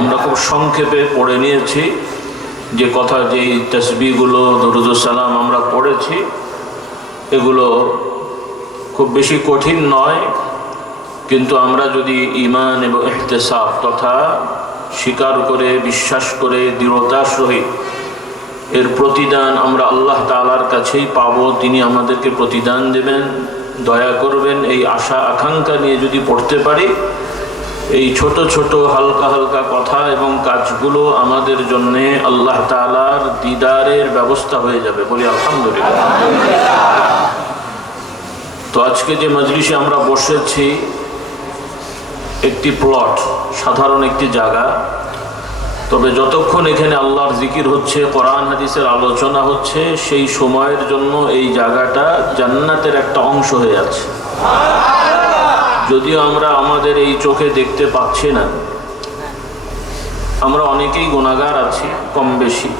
আমরা খুব সংক্ষেপে পড়ে নিয়েছি যে কথা, যেই তাসবিহগুলো দরুদুস সালাম আমরা পড়েছি এগুলো খুব বেশি কঠিন নয়, কিন্তু আমরা যদি ঈমান এবং ইহতিসাব তথা স্বীকার করে বিশ্বাস করে দৃঢ়তার সহিত এর প্রতিদান আমরা আল্লাহ তাআলার কাছেই পাবো, তিনি আমাদেরকে প্রতিদান দেবেন, দয়া করবেন, এই আশা আকাঙ্ক্ষা নিয়ে যদি পড়তে পারি, এই ছোট ছোট হালকা হালকা কথা এবং কাজগুলো আমাদের জন্য আল্লাহ তাআলার দিদারের ব্যবস্থা হয়ে যাবে। বলি আলহামদুলিল্লাহ। তো আজকে যে মজলিসে আমরা বসেছি একটি প্লট, সাধারণ একটি জায়গা, তবে যতক্ষণ এখানে আল্লাহর জিকির হচ্ছে, কোরআন হাদিসের আলোচনা হচ্ছে, সেই সময়ের জন্য এই জায়গাটা জান্নাতের একটা অংশ হয়ে আছে। যদিও আমরা আমাদের এই চোখে দেখতে পাচ্ছি না, আমরা অনেকেই গুনাহগার আছি, কম বেশি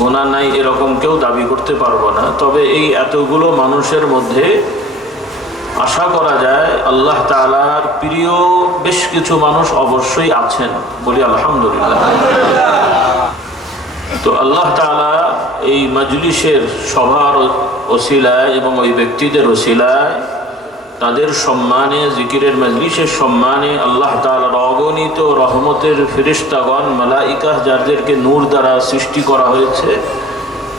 গুনাহ নাই এরকম কেউ দাবি করতে পারবো না, তবে এই এতগুলো মানুষের মধ্যে আশা করা যায় আল্লাহ তাআলার প্রিয় বেশ কিছু মানুষ অবশ্যই আছেন। বলি আলহামদুলিল্লাহ। তো আল্লাহ তাআলা এই মজলিসের সভার ওসিলায় এবং ওই ব্যক্তিদের ওসিলায়, তাদের সম্মানে, জিকিরের মজলিসের সম্মানে আল্লাহ তাআলার অগণিত রহমতের ফেরেশতাগণ, মালাইকা যাদেরকে নূর দ্বারা সৃষ্টি করা হয়েছে,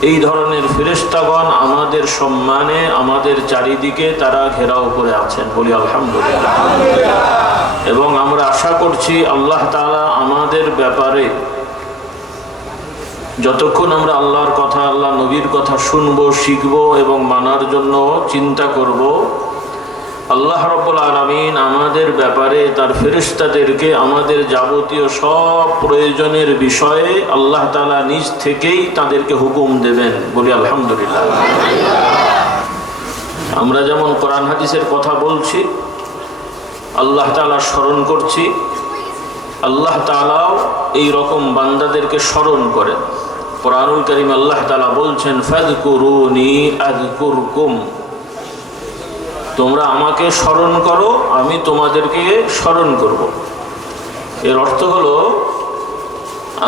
এই ধরনের ফেরেশতাগণ আমাদের সম্মানে আমাদের চারিদিকে তারা ঘেরাও করে আছেন। বলি আলহামদুলিল্লাহ। এবং আমরা আশা করছি আল্লাহ তাআলা আমাদের ব্যাপারে যতক্ষণ আমরা আল্লাহর কথা, আল্লাহ নবীর কথা শুনবো, শিখবো এবং মানার জন্য চিন্তা করব, আল্লাহ রাব্বুল আলামিন আমাদের ব্যাপারে তার ফেরেশতাদেরকে আমাদের যাবতীয় সব প্রয়োজনের বিষয়ে আল্লাহ তাআলা নিজ থেকেই তাদেরকে হুকুম দেবেন। বলি আলহামদুলিল্লাহ। আমরা যেমন কোরআন হাদিসের কথা বলছি, আল্লাহ তাআলা স্মরণ করছি, আল্লাহ তাআলাও এই রকম বান্দাদেরকে স্মরণ করেন। কোরআনুল কারীম আল্লাহ তাআলা বলছেন, ফাযকুরুনি আযকুরকুম, তোমরা আমাকে স্মরণ করো, আমি তোমাদেরকে স্মরণ করব। এর অর্থ হলো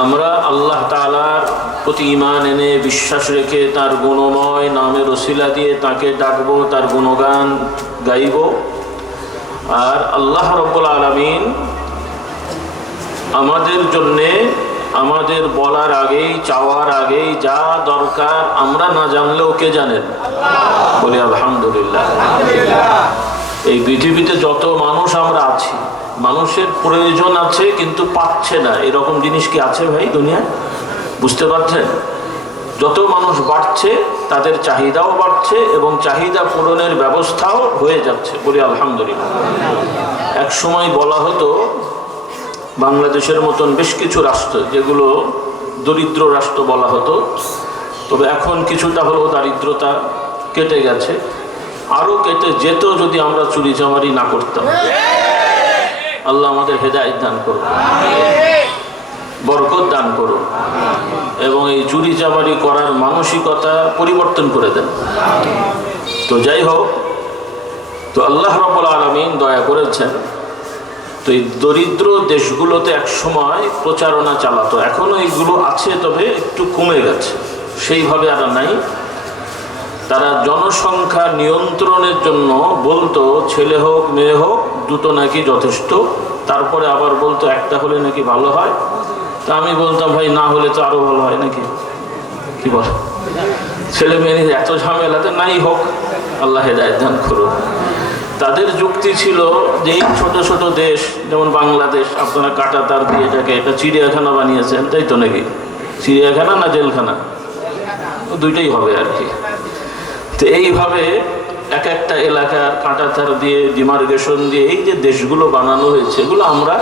আমরা আল্লাহ তাআলার প্রতি ঈমান এনে বিশ্বাস রেখে তার গুণময় নামের ওসিলা দিয়ে তাকে ডাকবো, তার গুণগান গাইব। আর আল্লাহ রাব্বুল আলামিন আমাদের জন্যে, আমাদের বলার আগেই, চাওয়ার আগেই যা দরকার আমরা না জানলেও কে জানেন? বলি আলহামদুলিল্লাহ। এই পৃথিবীতে যত মানুষ আমরা আছি, মানুষের প্রয়োজন আছে কিন্তু পাচ্ছে না, এরকম জিনিস কি আছে ভাই দুনিয়ায়? বুঝতে পারছেন? যত মানুষ বাড়ছে তাদের চাহিদাও বাড়ছে এবং চাহিদা পূরণের ব্যবস্থাও হয়ে যাচ্ছে। বলি আলহামদুলিল্লাহ। এক সময় বলা হতো বাংলাদেশের মতন বেশ কিছু রাষ্ট্র, যেগুলো দরিদ্র রাষ্ট্র বলা হতো, তবে এখন কিছুটা হলেও দারিদ্রতা কেটে গেছে, আরো কেটে যেত যদি আমরা চুরি চামারি না করতাম। আল্লাহ আমাদের হেদায়েত দান করুন, বরকত দান করুন এবং এই চুরি চামারি করার মানসিকতা পরিবর্তন করে দেন। তো যাই হোক, তো আল্লাহ রাব্বুল আলামিন দয়া করেছেন। তো এই দরিদ্র দেশগুলোতে এক সময় প্রচারণা চালাতো, এখনো এইগুলো আছে তবে একটু কমে গেছে, সেইভাবে আর নাই। তারা জনসংখ্যা নিয়ন্ত্রণের জন্য বলতো ছেলে হোক মেয়ে হোক দুটো নাকি যথেষ্ট, তারপরে আবার বলতো একটা হলে নাকি ভালো হয়। তা আমি বলতাম ভাই না হলে তো আরো ভালো হয় নাকি, কি বল? ছেলে মেয়ে এত ঝামেলাতে নাই হোক, আল্লাহ হেদায়েত দান করুন। তাদের যুক্তি ছিল যে এই ছোট ছোট দেশ যেমন বাংলাদেশ, আপনারা কাটা তার দিয়ে যাকে একটা চিড়িয়াখানা বানিয়েছেন, তাই তো নাকি? চিড়িয়াখানা না জেলখানা, দুইটাই হবে আর কি। তো এইভাবে এক একটা এলাকার কাটা তার দিয়ে, ডিমার্কেশন দিয়ে এই যে দেশগুলো বানানো হয়েছে, এগুলো আমরা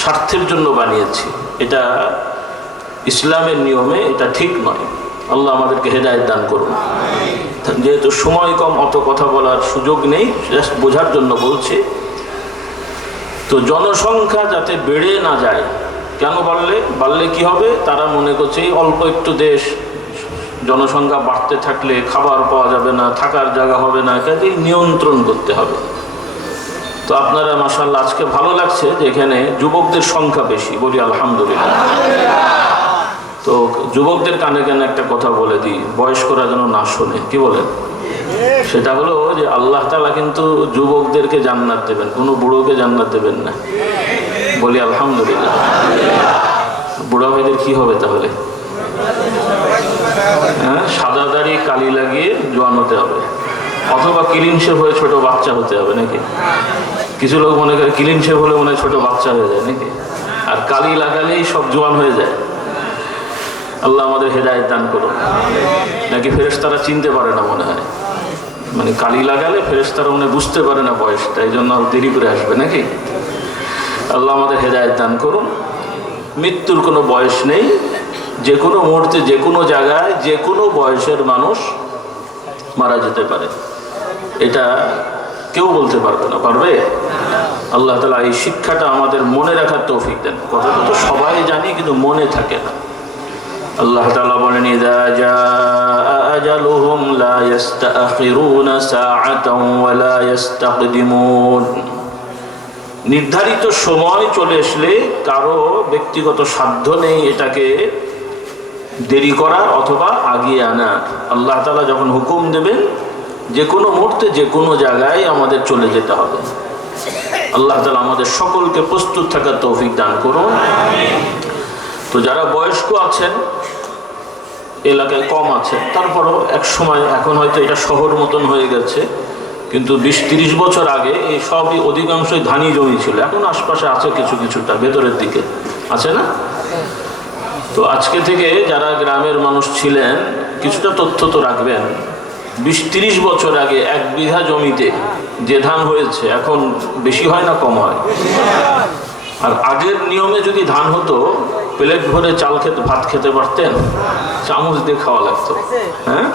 স্বার্থের জন্য বানিয়েছি। এটা ইসলামের নিয়মে এটা ঠিক নয়। আল্লাহ আমাদেরকে হেদায়েত দান করুন। যেহেতু সময় কম, অত কথা বলার সুযোগ নেই, জাস্ট বোঝার জন্য বলছি। তো জনসংখ্যা যাতে বেড়ে না যায়, কেন বাড়লে কি হবে? তারা মনে করছে অল্প একটু দেশ, জনসংখ্যা বাড়তে থাকলে খাবার পাওয়া যাবে না, থাকার জায়গা হবে না, কাজেই নিয়ন্ত্রণ করতে হবে। তো আপনারা মাশাআল্লাহ আজকে ভালো লাগছে যে এখানে যুবকদের সংখ্যা বেশি, বলি আলহামদুলিল্লাহ। তো যুবকদের কানে কানে একটা কথা বলে দিই, বয়স্করা যেন না শোনে, কি বলেন? সেটা হলো যে আল্লাহ তাআলা কিন্তু যুবকদেরকে জান্নাত দেবেন, কোনো বুড়োকে জান্নাত দেবেন না, বলি আলহামদুলিল্লাহ। বুড়া ভাইদের কি হবে তাহলে? হ্যাঁ, সাদা দাড়ি কালি লাগিয়ে জোয়ান হতে হবে, অথবা ক্লিন শেভ হয়ে ছোট বাচ্চা হতে হবে নাকি? কিছু লোক মনে করে ক্লিন শেভ হলে মনে হয় ছোট বাচ্চা হয়ে যায় নাকি, আর কালি লাগালেই সব জোয়ান হয়ে যায়। আল্লাহ আমাদের হেদায়েত দান করুন। নাকি ফেরেশতারা চিনতে পারে না মনে হয়, মানে কালি লাগালে ফেরেশতারা মনে বুঝতে পারে না বয়সটা, এই জন্য দেরি করে আসবে নাকি? আল্লাহ আমাদের হেদায়েত দান করুন। মৃত্যুর কোনো বয়স নেই, যে কোনো মুহূর্তে যে কোনো জায়গায় যে কোনো বয়সের মানুষ মারা যেতে পারে, এটা কেউ বলতে পারবে না, পারবে? আল্লাহ তাআলা এই শিক্ষাটা আমাদের মনে রাখার তৌফিক দেন। কথাটা তো সবাই জানি কিন্তু মনে থাকে না। আল্লাহ তাআলা বলেন, ইযা জাআ আজালুহুম লা ইস্তাখিরুনা সাআতান ওয়া লা ইস্তাকদিমুন। নির্ধারিত সময় চলে আসলে কারো ব্যক্তিগত সাধ্য নেই এটাকে দেরি করা অথবা আগিয়ে আনা। আল্লাহ তাআলা যখন হুকুম দেবেন যে কোনো মুহূর্তে যে কোনো জায়গায় আমাদের চলে যেতে হবে। আল্লাহ তাআলা আমাদের সকলকে প্রস্তুত থাকার তৌফিক দান করুন। তো যারা বয়স্ক আছেন, এলাকায় কম আছে, তারপরও এক সময়, এখন হয়তো এটা শহর মতন হয়ে গেছে, কিন্তু 20-30 বছর আগে এই সবই অধিকাংশই ধানি জমি ছিল। এখন আশপাশে আছে কিছু কিছুটা ভেতরের দিকে আছে না? তো আজকে থেকে যারা গ্রামের মানুষ ছিলেন কিছুটা তথ্য তো রাখবেন। 20-30 বছর আগে 1 বিঘা জমিতে যে ধান হয়েছে এখন বেশি হয় না কম হয়? আর আগের নিয়মে যদি ধান হতো, প্লেট ভরে চাল খেতে ভাত খেতে পারতেন, চামচ দিয়ে খাওয়া লাগতো। হ্যাঁ,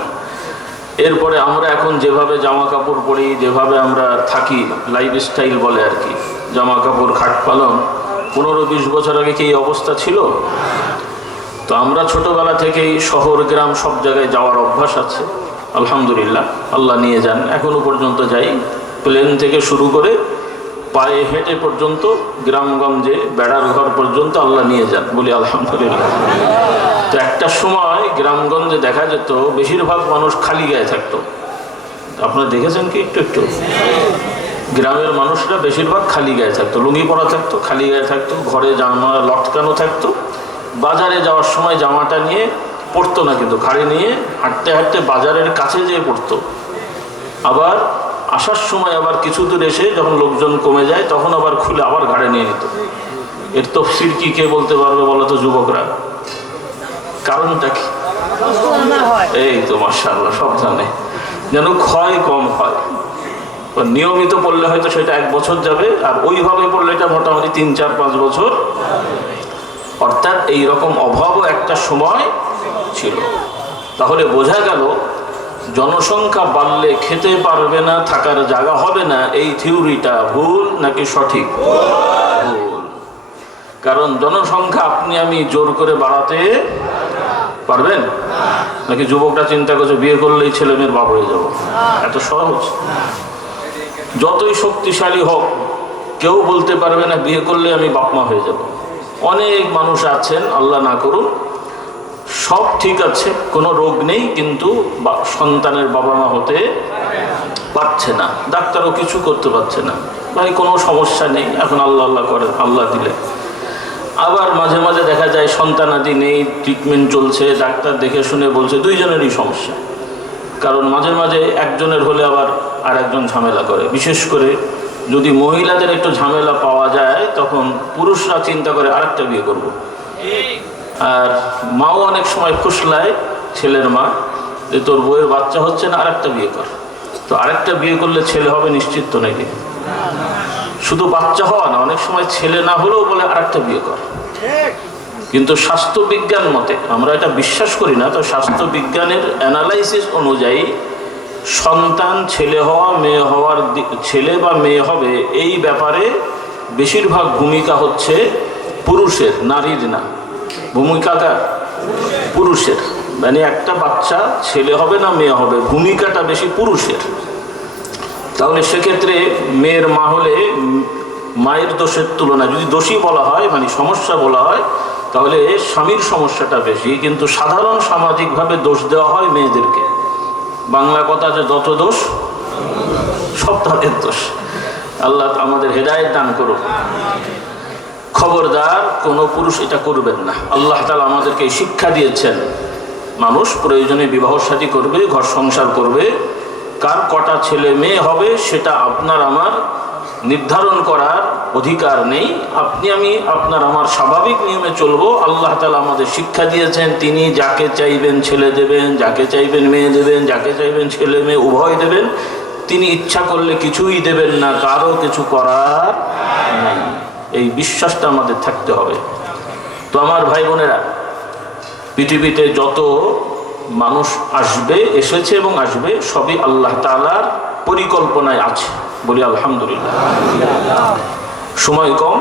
এরপরে আমরা এখন যেভাবে জামা কাপড় পরি, যেভাবে আমরা থাকি, লাইফস্টাইল বলে আর কি, জামা কাপড় খাট পালন, 15-20 বছর আগে কি এই অবস্থা ছিল? তো আমরা ছোটবেলা থেকেই শহর গ্রাম সব জায়গায় যাওয়ার অভ্যাস আছে, আলহামদুলিল্লাহ, আল্লাহ নিয়ে যান, এখনো পর্যন্ত যাই। প্লেন থেকে শুরু করে পায়ে হেঁটে পর্যন্ত, গ্রামগঞ্জে বেড়ার ঘর পর্যন্ত আল্লাহ নিয়ে যান, বলি আলহামদুলিল্লাহ। তো একটা সময় গ্রামগঞ্জে দেখা যেত বেশিরভাগ মানুষ খালি গায়ে থাকতো। আপনারা দেখেছেন কি একটু একটু? গ্রামের মানুষরা বেশিরভাগ খালি গায়ে থাকতো, লুঙ্গি পরা থাকতো, খালি গায়ে থাকতো, ঘরে জামা লটকানো থাকতো। বাজারে যাওয়ার সময় জামাটা নিয়ে পড়তো না, কিন্তু ঘাড়ে নিয়ে হাঁটতে হাঁটতে বাজারের কাছে যেয়ে পড়তো। আবার আসার সময় আবার কিছু দূর এসে যখন লোকজন কমে যায় তখন আবার খুলে আবার ঘাড়ে নিয়ে নিত। এর তফসির কি কে বলতে পারবে বলো তো যুবকরা? কারণটা কি? এই তো মাশাআল্লাহ সব জানে, যেন ক্ষয় কম হয়। নিয়মিত পড়লে হয়তো সেটা 1 বছর যাবে, আর ওইভাবে পড়লে এটা মোটামুটি 3-4-5 বছর। অর্থাৎ এইরকম অভাবও একটা সময় ছিল। তাহলে বোঝা গেল জনসংখ্যা বাড়লে খেতে পারবে না, থাকার জায়গা হবে না, এই থিওরিটা ভুল নাকি সঠিক? ভুল। কারণ জনসংখ্যা আপনি আমি জোর করে বাড়াতে পারবেন নাকি? যুবকরা চিন্তা করছে বিয়ে করলেই ছেলে মেয়ের বাপ হয়ে যাব, এত সহজ? যতই শক্তিশালী হোক কেউ বলতে পারবে না বিয়ে করলে আমি বাপ মা হয়ে যাব। অনেক মানুষ আছেন, আল্লাহ না করুন, সব ঠিক আছে, কোনো রোগ নেই, কিন্তু সন্তানের বাবা মা হতে পারছে না, ডাক্তারও কিছু করতে পারছে না, ভাই কোনো সমস্যা নেই, এখন আল্লাহ আল্লাহ করেন, আল্লাহ দিলে। আবার মাঝে মাঝে দেখা যায় সন্তানাদি নেই, ট্রিটমেন্ট চলছে, ডাক্তার দেখে শুনে বলছে 2 জনেরই সমস্যা। কারণ মাঝে মাঝে একজনের হলে আবার আর একজন ঝামেলা করে। বিশেষ করে যদি মহিলাদের একটু ঝামেলা পাওয়া যায় তখন পুরুষরা চিন্তা করে আরেকটা বিয়ে করব। আর মাও অনেক সময় ফুসলায়, ছেলের মা, যে তোর বউয়ের বাচ্চা হচ্ছে না, আরেকটা বিয়ে কর। তো আরেকটা বিয়ে করলে ছেলে হবে নিশ্চিত তো নাকি? শুধু বাচ্চা হওয়া না, অনেক সময় ছেলে না হলেও বলে আরেকটা বিয়ে কর। কিন্তু স্বাস্থ্যবিজ্ঞান মতে, আমরা এটা বিশ্বাস করি না, তো স্বাস্থ্যবিজ্ঞানের অ্যানালাইসিস অনুযায়ী সন্তান ছেলে হওয়া মেয়ে হওয়ার, ছেলে বা মেয়ে হবে এই ব্যাপারে বেশিরভাগ ভূমিকা হচ্ছে পুরুষের, নারীর না। ভূমিকা কার? পুরুষের। মানে একটা বাচ্চা ছেলে হবে না মেয়ে হবে, ভূমিকাটা বেশি পুরুষের। তাহলে সেক্ষেত্রে মেয়ের মা হলে মায়ের দোষের তুলনায় যদি দোষী বলা হয়, মানে সমস্যা বলা হয়, তাহলে স্বামীর সমস্যাটা বেশি। কিন্তু সাধারণ সামাজিকভাবে দোষ দেওয়া হয় মেয়েদেরকে। বাংলা কথা যে যত দোষ সব তাদের দোষ। আল্লাহ আমাদের হেদায়েত দান করুন। খবরদার কোনো পুরুষ এটা করবেন না। আল্লাহ তাআলা আমাদেরকে শিক্ষা দিয়েছেন, মানুষ প্রয়োজনে বিবাহ শাদী করবে, ঘর সংসার করবে, কার কটা ছেলে মেয়ে হবে সেটা আপনার আমার নির্ধারণ করার অধিকার নেই। আপনি আমি আপনার আমার স্বাভাবিক নিয়মে চলবো। আল্লাহ তাআলা আমাদের শিক্ষা দিয়েছেন, তিনি যাকে চাইবেন ছেলে দেবেন, যাকে চাইবেন মেয়ে দেবেন, যাকে চাইবেন ছেলে মেয়ে উভয় দেবেন। তিনি ইচ্ছা করলে কিছুই দেবেন না, কারো কিছু করার নাই। এই বিশ্বাসটা আমাদের থাকতে হবে। তো আমার ভাই বোনেরা, পৃথিবীতে যত মানুষ আসবে, এসেছে এবং আসবে, সবই আল্লাহ তাআলার পরিকল্পনায় আছে, বলি আলহামদুলিল্লাহ। সময় কম,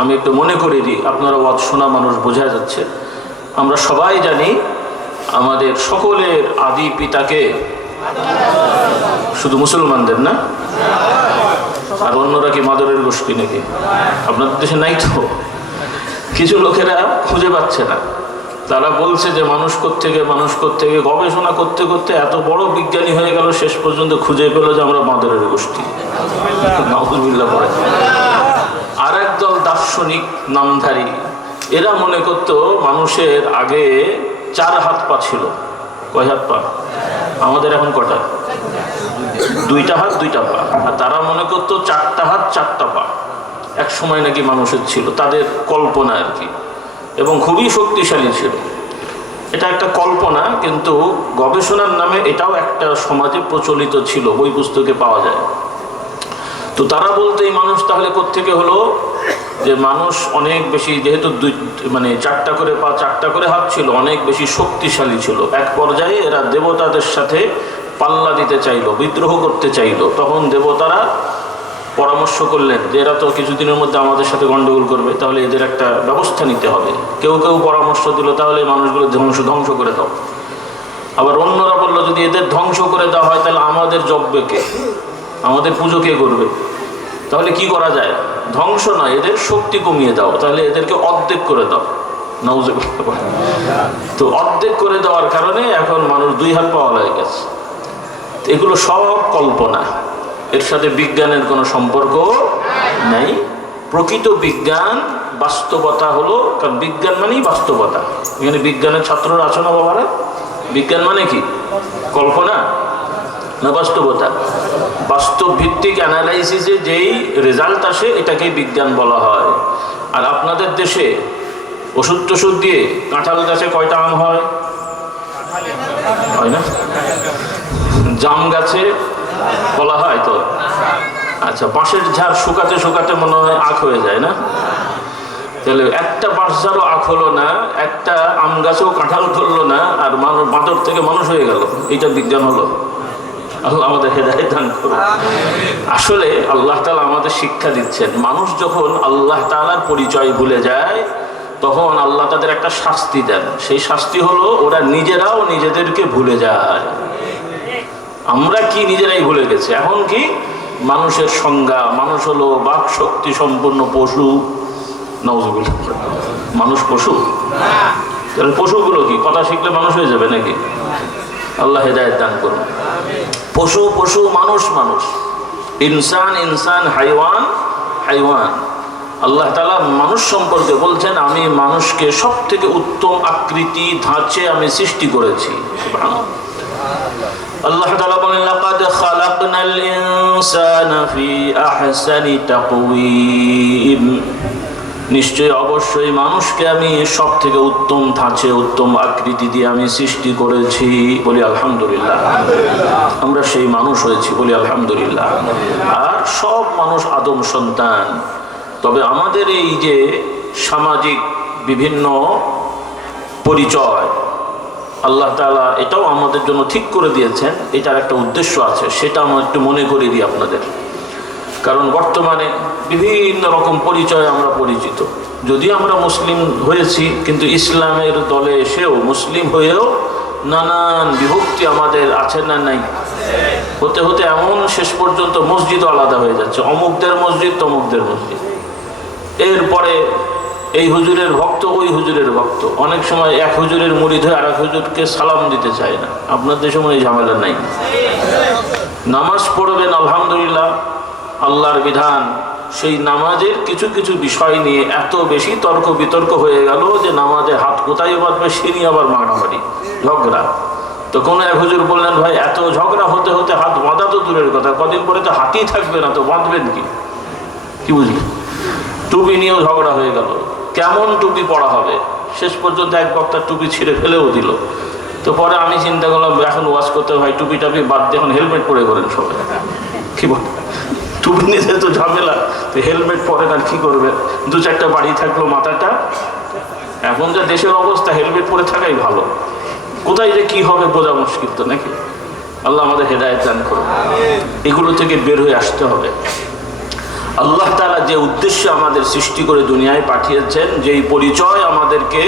আমি একটু মনে করে দিই, আপনারা ওয়াজ শোনা মানুষ, বোঝা যাচ্ছে। আমরা সবাই জানি আমাদের সকলের আদি পিতাকে, শুধু মুসলমানদের না, আর অন্যরা কি মাদরের গোষ্ঠী নাকি? আপনাদের দেশে নাই তো? কিছু লোকেরা খুঁজে পাচ্ছে না, তারা বলছে যে মানুষ কোত্থেকে গবেষণা করতে করতে এত বড় বিজ্ঞানী হয়ে গেল, শেষ পর্যন্ত খুঁজে পেল যে আমরা মাদরের গোষ্ঠী। নাউযুবিল্লাহ পড়ে। আর একদল দার্শনিক নামধারী, এরা মনে করতো মানুষের আগে 4 হাত পা ছিল। কয় হাত পা? আমাদের এখন কটা? 2টা হাত 2টা পা। আর তারা মনে করতো 4টা হাত 4টা পা এক সময় নাকি মানুষের ছিল, তাদের কল্পনা আর কি, এবং খুবই শক্তিশালী ছিল। এটা একটা কল্পনা, কিন্তু গবেষণার নামে এটাও একটা সমাজে প্রচলিত ছিল, বই পুস্তকে পাওয়া যায়। তো তারা বলতে এই মানুষ তাহলে কোত্থেকে হলো, যে মানুষ অনেক বেশি, যেহেতু মানে 4টা করে পা 4টা করে হাত ছিল, অনেক বেশি শক্তিশালী ছিল। এক পর্যায়ে এরা দেবতাদের সাথে পাল্লা দিতে চাইলো, বিদ্রোহ করতে চাইলো। তখন দেবতারা পরামর্শ করলেন যে এরা তো কিছুদিনের মধ্যে আমাদের সাথে গন্ডগোল করবে, তাহলে এদের একটা ব্যবস্থা নিতে হবে। কেউ কেউ পরামর্শ দিল তাহলে মানুষগুলো ধ্বংস করে দাও। আবার অন্যরা বললো যদি এদের ধ্বংস করে দেওয়া হয় তাহলে আমাদের জব্বে কে, আমাদের পুজো কে করবে? তাহলে কি করা যায়? ধ্বংস নয়, এদের শক্তি কমিয়ে দাও, তাহলে এদেরকে অর্ধেক করে দাও। নাউযুবিল্লাহ। তো অর্ধেক করে দেওয়ার কারণে এখন মানুষ 2 হাত পাওয়া হয়ে গেছে। এগুলো সব কল্পনা, এর সাথে বিজ্ঞানের কোনো সম্পর্ক নাই। প্রকৃত বিজ্ঞান বাস্তবতা হলো, কারণ বিজ্ঞান মানেই বাস্তবতা। এখানে বিজ্ঞানের ছাত্ররা আছো না বাবারা? বিজ্ঞান মানে কি? কল্পনা না বাস্তবতা? বাস্তব ভিত্তিক অ্যানালাইসিসে যেই রেজাল্ট আসে এটাকেই বিজ্ঞান বলা হয়। আর আপনাদের দেশে ওষুধ টষুধ দিয়ে কাঁঠাল গাছে কয়টা আম হয়? হয় না? জাম গাছে বলা হয় তো? আচ্ছা, বাঁশের ঝাড় শুকাতে শুকাতে মনে হয় আখ হয়ে যায় না? তাহলে একটা বাঁশ ঝাড়ও আখ হলো না, একটা আম গাছেও কাঁঠাল ধরলো না, আর বাঁদর থেকে মানুষ হয়ে গেল। এটা বিজ্ঞান হলো? আল্লাহ আমাদের হেদায়েত দান করুন। আসলে আল্লাহ তাআলা আমাদের শিক্ষা দিচ্ছেন, মানুষ যখন আল্লাহ তাআলার পরিচয় ভুলে যায় তখন আল্লাহ তাদের একটা শাস্তি দেন। সেই শাস্তি হলো ওরা নিজেরাও নিজেদেরকে ভুলে যায়। আমরা কি নিজেরাই ভুলে গেছি। এখন কি মানুষের সংজ্ঞা, মানুষ হলো বাক শক্তি সম্পন্ন পশু। নাউযুবিল্লাহ। মানুষ পশু? তাহলে পশুগুলো কি কথা শিখলে মানুষ হয়ে যাবে নাকি? আল্লাহ হেদায়েত দান করুন। পশু পশু, মানুষ মানুষ, ইনসান ইনসান, হাইওয়ান হাইওয়ান। আল্লাহ তাআলা মানুষ সম্পর্কে বলছেন, আমি মানুষকে সব থেকে উত্তম আকৃতি ধাঁচে আমি সৃষ্টি করেছি। আল্লাহ তাআলা বলেন, লাকাদ খালাকনাল ইনসানা ফি আহসানি তাকওয়িম। নিশ্চয়ই অবশ্যই মানুষকে আমি সব থেকে উত্তম ধাঁচে, উত্তম আকৃতি দিয়ে আমি সৃষ্টি করেছি। বলি আলহামদুলিল্লাহ। আমরা সেই মানুষ হয়েছি, বলি আলহামদুলিল্লাহ। আর সব মানুষ আদম সন্তান। তবে আমাদের এই যে সামাজিক বিভিন্ন পরিচয় আল্লাহ তাআলা এটাও আমাদের জন্য ঠিক করে দিয়েছেন। এটার একটা উদ্দেশ্য আছে, সেটা আমি একটু মনে করে দিই আপনাদের। কারণ বর্তমানে বিভিন্ন রকম পরিচয় আমরা পরিচিত। যদি আমরা মুসলিম হয়েছি, কিন্তু ইসলামের দলে এসেও, মুসলিম হয়েও নানান বিভক্তি আমাদের আছে না নাই? হতে হতে এমন শেষ পর্যন্ত মসজিদও আলাদা হয়ে যাচ্ছে, অমুকদের মসজিদ তমুকদের মসজিদ। এরপরে এই হুজুরের ভক্ত ওই হুজুরের ভক্ত, অনেক সময় এক হুজুরের মুরিদ হয়ে আর এক হুজুরকে সালাম দিতে চায় না। আপনার দেশে মনে এই ঝামেলা নাই। নামাজ পড়বেন আলহামদুলিল্লাহ, আল্লাহর বিধান, সেই নামাজের কিছু কিছু বিষয় নিয়ে এত বেশি তর্ক বিতর্ক হয়ে গেল যে নামাজে হাত কোথায় বাঁধবে সে নিয়ে আবার মারামারি ঝগড়া। তো কোনো এক হুজুর বললেন, ভাই এত ঝগড়া হতে হতে হাত বাঁধা তো দূরের কথা, কদিন পরে তো হাতই থাকবে না, তো বাঁধবেন কি বুঝলি? টুপি নিয়েও ঝগড়া হয়ে গেল, কেমন টুপি পরা হবে। শেষ পর্যন্ত এক বক্তার টুপি ছিঁড়ে ফেলেও দিল। তো পরে আমি চিন্তা করলাম, এখন ওয়াজ করতে ভাই টুপি টাপি বাদ দিয়ে এখন হেলমেট পরে করেন সবাই, কি বল? টুপি নিয়ে তো ঝামেলা, তো হেলমেট পরেন আর কি করবেন? দু চারটা বাড়ি থাকলো মাথাটা। এখন যা দেশের অবস্থা, হেলমেট পরে থাকাই ভালো। কোথায় যে কি হবে বোঝা মুশকিল তো নাকি? আল্লাহ আমাদের হেদায়েত দান করুন। এগুলো থেকে বের হয়ে আসতে হবে। আল্লাহ তাআলা যে উদ্দেশ্যে আমাদের সৃষ্টি করে দুনিয়ায় পাঠিয়েছেন, যেই পরিচয় আমাদেরকে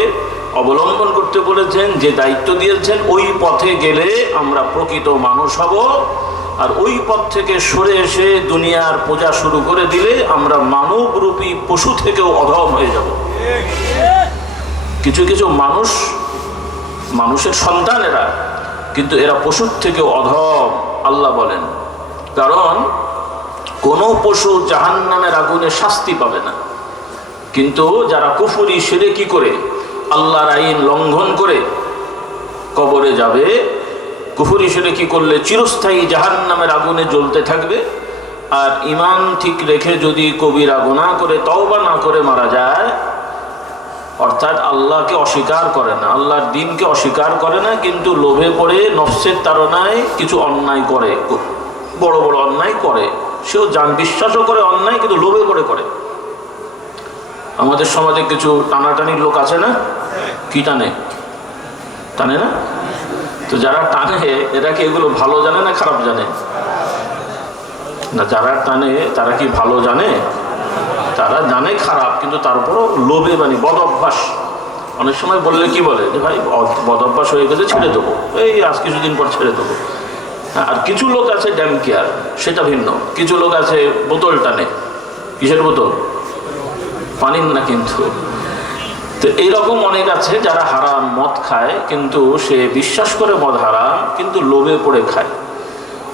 অবলম্বন করতে বলেছেন, যে দায়িত্ব দিয়েছেন, ওই পথে গেলে আমরা প্রকৃত মানুষ হব। আর ওই পথ থেকে সরে এসে দুনিয়ার পূজা শুরু করে দিলে আমরা মানবরূপী পশু থেকেও অধম হয়ে যাব। কিছু কিছু মানুষ মানুষের সন্তানেরা, কিন্তু এরা পশুর থেকেও অধম আল্লাহ বলেন। কারণ কোনো পশু জাহান্নামের আগুনে শাস্তি পাবে না, কিন্তু যারা কুফরি শিরকি করে আল্লাহর আইন লঙ্ঘন করে কবরে যাবে, কুফরি শিরকি করলে চিরস্থায়ী জাহান্নামের আগুনে জ্বলতে থাকবে। আর ঈমান ঠিক রেখে যদি কবিরা গুনাহ করে তওবা না করে মারা যায়, অর্থাৎ আল্লাহকে অস্বীকার করে না, আল্লাহর দ্বীনকে অস্বীকার করে না, কিন্তু লোভে পড়ে নফসের তাড়নায় কিছু অন্যায় করে, বড় বড় অন্যায় করে, সেও বিশ্বাসও করে অন্যায়, কিন্তু লোভে পড়ে করে। আমাদের সমাজে কিছু টানাটানির লোক আছে না? কি টানে না? তো যারা টানে এরা কি এগুলো ভালো জানে না খারাপ জানে? না, যারা টানে তারা কি ভালো জানে? তারা জানে খারাপ, কিন্তু তারপরও লোভে মানে বদ অভ্যাস। অনেক সময় বললে কি বলে যে ভাই বদ অভ্যাস হয়ে গেছে, ছেড়ে দেবো, এই আজ কিছুদিন পর ছেড়ে দেবো। আর কিছু লোক আছে ড্যাম কেয়ার, সেটা ভিন্ন। কিছু লোক আছে বোতল টানে। কিসের বোতল? পানির না কিন্তু। তো এইরকম অনেক আছে যারা হারাম মদ খায়, কিন্তু সে বিশ্বাস করে মদ হারাম, কিন্তু লোভে পড়ে খায়।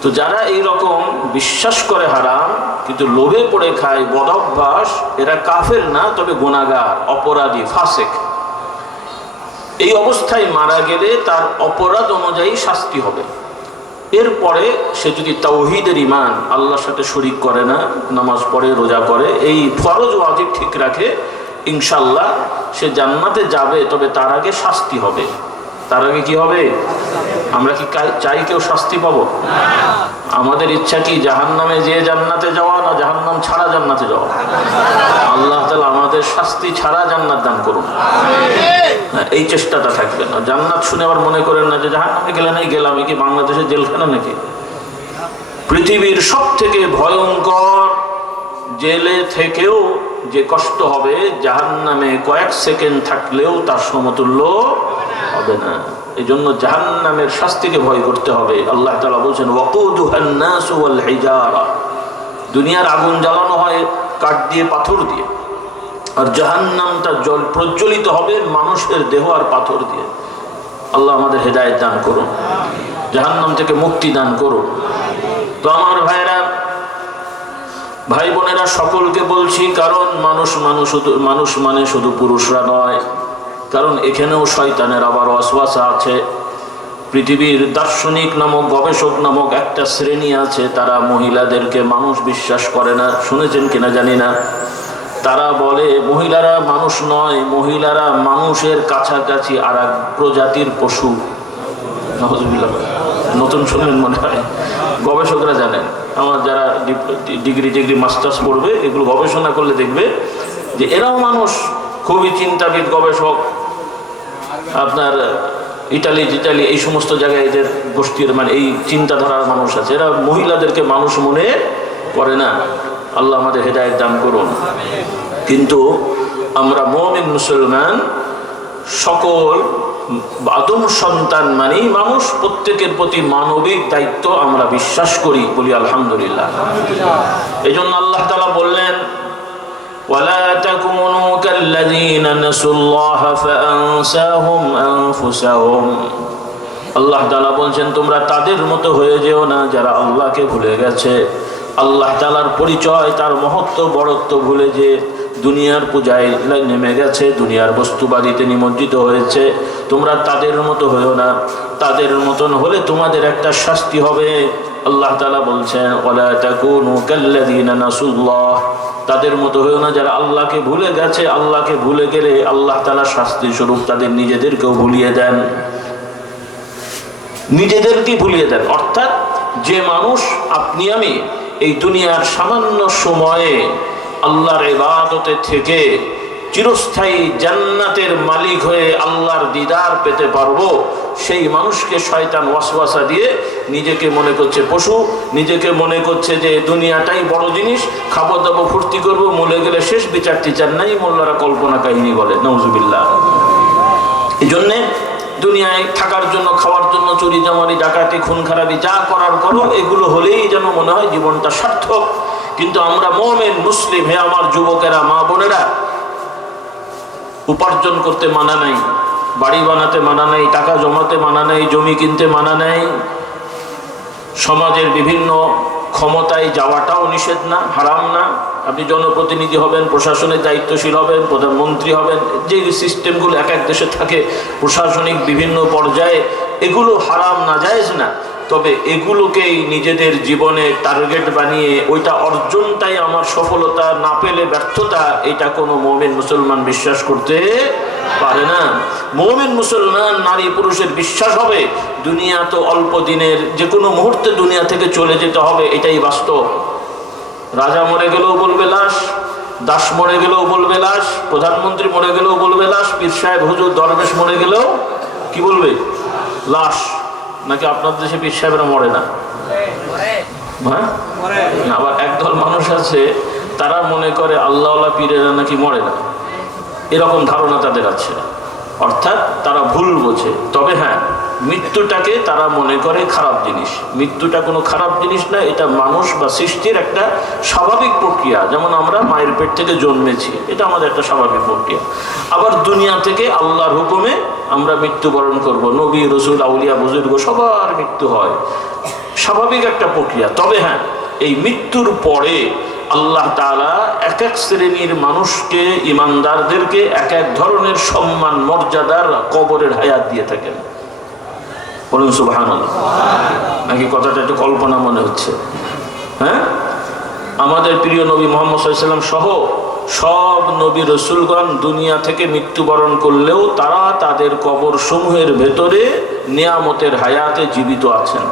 তো যারা এইরকম বিশ্বাস করে হারাম কিন্তু লোভে পড়ে খায়, বদ অভ্যাস, এরা কাফের না, তবে গুনাহগার, অপরাধী, ফাসেক। এই অবস্থায় মারা গেলে তার অপরাধ অনুযায়ী শাস্তি হবে। এরপরে সে যদি তাওহীদের ঈমান, আল্লাহর সাথে শরীক করে না, নামাজ পড়ে, রোজা করে, এই ফরজ ওয়াজিব ঠিক রাখে, ইনশাআল্লাহ সে জান্নাতে যাবে। তবে তার আগে শাস্তি হবে। তার আগে কি হবে? আমরা কি চাই কেউ শাস্তি পাবো? আমাদের ইচ্ছা কি জাহান্নামে যেয়ে জান্নাতে যাওয়া, না জাহান্নাম ছাড়া জান্নাতে যাওয়া? আল্লাহ তাআলা আমাদের শাস্তি ছাড়া জান্নাত দান করুন। এই চেষ্টাটা থাকবে না। জান্নাত শুনে আবার মনে করেন না যে জাহান্নামে গেলে নাই গেলাম, কি বাংলাদেশের জেলখানা নাকি? পৃথিবীর সব থেকে ভয়ঙ্কর জেলে থেকেও যে কষ্ট হবে, জাহান্নামে কয়েক সেকেন্ড থাকলেও তার সমতুল্য হবে না। এই জন্য জাহান্নামের শাস্তিকে ভয় করতে হবে। আল্লাহ তাআলা বলছেন ওয়াকুদুহান নাসু ওয়াল হিজারা, দুনিয়ার আগুন জ্বালানো হয় কাঠ দিয়ে, পাথর দিয়ে, আর জাহান্নামটা জল প্রজ্বলিত হবে মানুষের দেহ আর পাথর দিয়ে। আল্লাহ আমাদের হেদায়েত দান করুন, জাহান্নাম থেকে মুক্তি দান করুন। তো আমার ভাইরা, ভাই বোনেরা, সকলকে বলছি, কারণ মানুষ মানে শুধু পুরুষরা নয়, কারণ এখানেও শয়তানের আবার ওয়াসওয়াসা আছে। পৃথিবীর দার্শনিক নামক, গবেষক নামক একটা শ্রেণী আছে, তারা মহিলাদেরকে মানুষ বিশ্বাস করে না। শুনেছেন কিনা জানি না। তারা বলে মহিলারা মানুষ নয়, মহিলারা মানুষের কাছাকাছি আর এক প্রজাতির পশু। নতুন শুনলেন মনে হয়। গবেষকরা জানেন, আমার যারা ডিগ্রি মাস্টার্স পড়বে, এগুলো গবেষণা করলে দেখবে যে এরাও মানুষ, খুবই চিন্তাবিদ গবেষক। আপনার ইটালি এই সমস্ত জায়গায় এদের গোষ্ঠীর মানে এই চিন্তাধারার মানুষ আছে। এরা মহিলাদেরকে মানুষ মনে করে না। আল্লাহ আমাদের হেদায়েত দান করুন। কিন্তু আমরা মুমিন মুসলমান সকল আদম সন্তান মানেই মানুষ, প্রত্যেকের প্রতি মানবিক দায়িত্ব আমরা বিশ্বাস করি, বলি আলহামদুলিল্লাহ। এই জন্য আল্লাহ তাআলা বললেন, ولا تكونوا كالذين نسوا الله فأنساهم أنفسهم। আল্লাহ তাআলা বলছেন, তোমরা তাদের মতো হয়ে যেও না যারা আল্লাহকে ভুলে গেছে। আল্লাহ তাআলার পরিচয়, তার মহত্ব বড়ত্ব ভুলে যে দুনিয়ার পূজায় নেমে গেছে, দুনিয়ার বস্তুবাদীতে নিমজ্জিত হয়েছে, তোমরা তাদের মতো হয়েও না। তাদের মতন হলে তোমাদের একটা শাস্তি হবে। আল্লাহ তাআলা বলছেন, ওয়ালা তাকুনু কাল্লাযীনা নাসুল্লাহ, তাদের মতো হয়েও না যারা আল্লাহকে ভুলে গেছে। আল্লাহকে ভুলে গেলে আল্লাহ তাআলা শাস্তি স্বরূপ তাদের নিজেদেরকেও ভুলিয়ে দেন, নিজেদেরকে ভুলিয়ে দেন। অর্থাৎ যে মানুষ, আপনি আমি, এই দুনিয়ার সামান্য সময়ে আল্লাহর ইবাদতে থেকে চিরস্থায়ী জান্নাতের মালিক হয়ে আল্লাহর দিদার পেতে পারবো, সেই মানুষকে শয়তান ওয়াসওয়াসা দিয়ে নিজেকে মনে করছে পশু, নিজেকে মনে করছে যে দুনিয়াটাই বড় জিনিস, খাবো দাবো ফুর্তি করবো, মরে গেলে শেষ বিচার টিচার নাই, মোল্লারা কল্পনা কাহিনী বলে, নাউজুবিল্লাহ। এই জন্যে দুনিয়ায় থাকার জন্য, খাওয়ার জন্য চুরি চামারি ডাকাতি খুন খারাপি যা করার করো, এগুলো হলেই যেন মনে হয় জীবনটা সার্থক। কিন্তু আমরা মুমিন মুসলিম, হে আমার যুবকেরা, মা বোনেরা, উপার্জন করতে মানা নাই, বাড়ি বানাতে মানা নাই, টাকা জমাতে মানা নাই, জমি কিনতে মানা নাই, সমাজের বিভিন্ন ক্ষমতায় যাওয়াটাও নিষেধ না, হারাম না। আপনি জনপ্রতিনিধি হবেন, প্রশাসনের দায়িত্বশীল হবেন, প্রধানমন্ত্রী হবেন, যে সিস্টেমগুলো এক এক দেশে থাকে প্রশাসনিক বিভিন্ন পর্যায়ে, এগুলো হারাম না, জায়েজ না। তবে এগুলোকেই নিজেদের জীবনে টার্গেট বানিয়ে ওইটা অর্জনটাই আমার সফলতা, না পেলে ব্যর্থতা, এটা কোনো মুমিন মুসলমান বিশ্বাস করতে পারে না। মুমিন মুসলমান নারী পুরুষের বিশ্বাস হবে দুনিয়া তো অল্প দিনের, যে কোনো মুহূর্তে দুনিয়া থেকে চলে যেতে হবে, এটাই বাস্তব। রাজা মরে গেলেও বলবে লাশ, দাস মরে গেলেও বলবে লাশ, প্রধানমন্ত্রী মরে গেলেও বলবে লাশ, পীর সাহেব হুজুর দরবেশ মরে গেলেও কি বলবে? লাশ। নাকি আপনার দেশে পীর সাহেবরা মরে না? হ্যাঁ, আবার একদল মানুষ আছে তারা মনে করে আল্লাহওয়ালা পীরেরা নাকি মরে না, এরকম ধারণা তাদের আছে। অর্থাৎ তারা ভুল বোঝে। তবে হ্যাঁ, মৃত্যুটাকে তারা মনে করে খারাপ জিনিস। মৃত্যুটা কোনো খারাপ জিনিস না, এটা মানুষ বা সৃষ্টির একটা স্বাভাবিক প্রক্রিয়া। যেমন আমরা মায়ের পেট থেকে জন্মেছি, এটা আমাদের একটা স্বাভাবিক প্রক্রিয়া। আবার দুনিয়া থেকে আল্লাহর হুকুমে আমরা মৃত্যুবরণ করব। নবী, রসুল, আউলিয়া, বুজুর্গ সবার মৃত্যু হয়, স্বাভাবিক একটা প্রক্রিয়া। তবে হ্যাঁ, এই মৃত্যুর পরে আল্লাহ তাআলা এক এক শ্রেণীর মানুষকে, ইমানদারদেরকে এক এক ধরনের সম্মান মর্যাদার কবরের হায়াত দিয়ে থাকেন। বলুন সুবহানাল্লাহ। নাকি কথাটা একটু কল্পনা মনে হচ্ছে? হ্যাঁ, আমাদের প্রিয় নবী মুহাম্মদ সাল্লাল্লাহু আলাইহি ওয়াসাল্লাম সহ সব নবী রসুলগণ দুনিয়া থেকে মৃত্যুবরণ করলেও তারা তাদের কবর সমূহের ভেতরে নিয়ামতের হায়াতে জীবিত আছেন।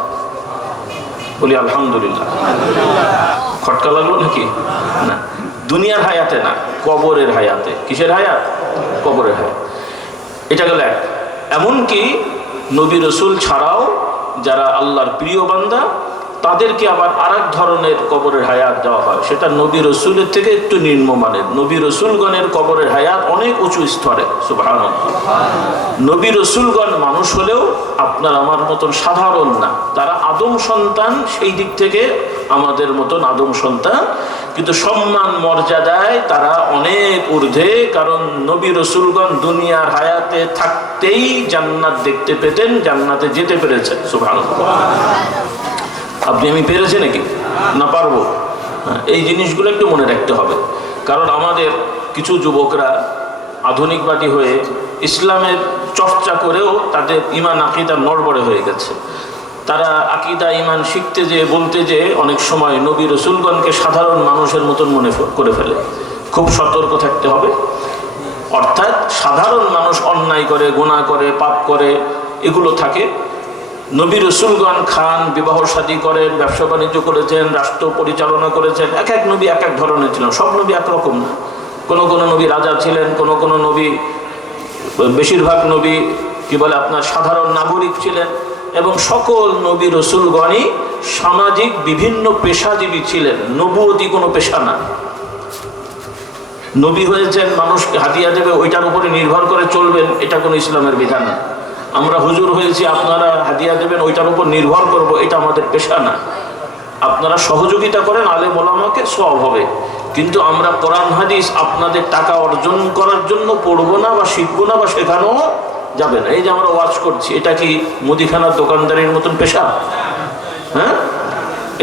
বলি আলহামদুলিল্লাহ। খটকা লাগলো নাকি? না, দুনিয়ার হায়াতে না, কবরের হায়াতে। কিসের হায়াত? কবরের হায়াত। এটা গেল এক। এমনকি নবী রসুল ছাড়াও যারা আল্লাহর প্রিয় বান্দা, তাদেরকে আবার আরেক ধরনের কবরের হায়াত দেওয়া হয়। সেটা নবী রসুলের থেকে একটু নিম্নমানের। নবী রসুলগণের কবরের হায়াত অনেক উঁচু স্তরে। সুবহানাল্লাহ। নবী রসুলগণ মানুষ হলেও আপনার আমার মতন সাধারণ না, তারা আদম সন্তান, সেই দিক থেকে আমাদের মতন আদম সন্তান, কিন্তু সম্মান মর্যাদায় তারা অনেক ঊর্ধ্বে। কারণ নবী রসুলগণ দুনিয়ার হায়াতে থাকতেই জান্নাত দেখতে পেতেন, জান্নাতে যেতে পেরেছেন। সুবহানাল্লাহ। আপনি আমি পেরেছি নাকি? না পারবো? এই জিনিসগুলো একটু মনে রাখতে হবে। কারণ আমাদের কিছু যুবকরা আধুনিকবাদী হয়ে ইসলামের চর্চা করেও তাদের ইমান আকীদা নড়বড়ে হয়ে গেছে। তারা আকীদা ইমান শিখতে যেয়ে, বলতে যেয়ে অনেক সময় নবী রসুলগণকে সাধারণ মানুষের মতন মনে করে ফেলে। খুব সতর্ক থাকতে হবে। অর্থাৎ সাধারণ মানুষ অন্যায় করে, গুনাহ করে, পাপ করে, এগুলো থাকে। নবী রসুলগণ খান, বিবাহ শাদী করেন, ব্যবসা বাণিজ্য করেছেন, রাষ্ট্র পরিচালনা করেছেন। এক এক নবী এক এক ধরনের ছিলেন, সব নবী একরকম না। কোনো কোনো নবী রাজা ছিলেন, কোনো কোনো নবী, বেশিরভাগ নবী কি বলে আপনার সাধারণ নাগরিক ছিলেন। এবং সকল নবী রসুলগণই সামাজিক বিভিন্ন পেশাজীবী ছিলেন, নবুয়তি কোনো পেশা না। নবী হয়েছেন, মানুষকে হাদিয়া দেবে, ওইটার উপরে নির্ভর করে চলবেন, এটা কোনো ইসলামের বিধান না। আমরা হুজুর হয়েছি, আপনারা হাদিয়া দেবেন, ওইটার উপর নির্ভর করব, এটা আমাদের পেশা না। আপনারা সহযোগিতা করেন, আলেম ওলামাকে, সওয়াব হবে। কিন্তু আমরা কোরআন হাদিস আপনাদের টাকা অর্জন করার জন্য পড়বো না বা শিখবো না বা শেখানো যাবে না। এই যে আমরা ওয়াজ করছি, এটা কি মুদিখানার দোকানদারির মতন পেশা? হ্যাঁ,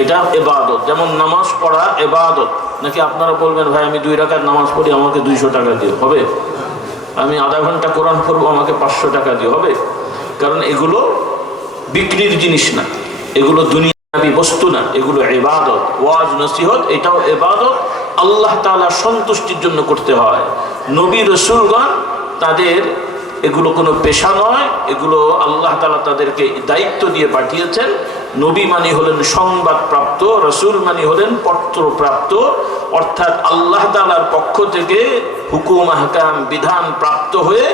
এটা ইবাদত। যেমন নামাজ পড়া ইবাদত। নাকি আপনারা বলবেন ভাই আমি 2 রাকাত নামাজ পড়ি, আমাকে 200 টাকা দিয়ে হবে? আমি আধা ঘন্টা কোরআন পড়বো, আমাকে 500 টাকা দিয়ে হবে? কারণ এগুলো বিক্রির জিনিস না, এগুলো দুনিয়াবি বস্তু না, এগুলো ইবাদত। ওয়াজ নসিহত এটাও ইবাদত, আল্লাহ তাআলা সন্তুষ্টির জন্য করতে হয়। নবী রাসূলগণ তাদের এগুলো কোনো পেশা নয়, এগুলো আল্লাহ তাআলা তাদেরকে দায়িত্ব দিয়ে পাঠিয়েছেন। নবী মানে হলেন সংবাদপ্রাপ্ত, রাসূল মানে হলেন পত্রপ্রাপ্ত, অর্থাৎ আল্লাহ তাআলার পক্ষ থেকে হুকুম আহকাম বিধান প্রাপ্ত হয়ে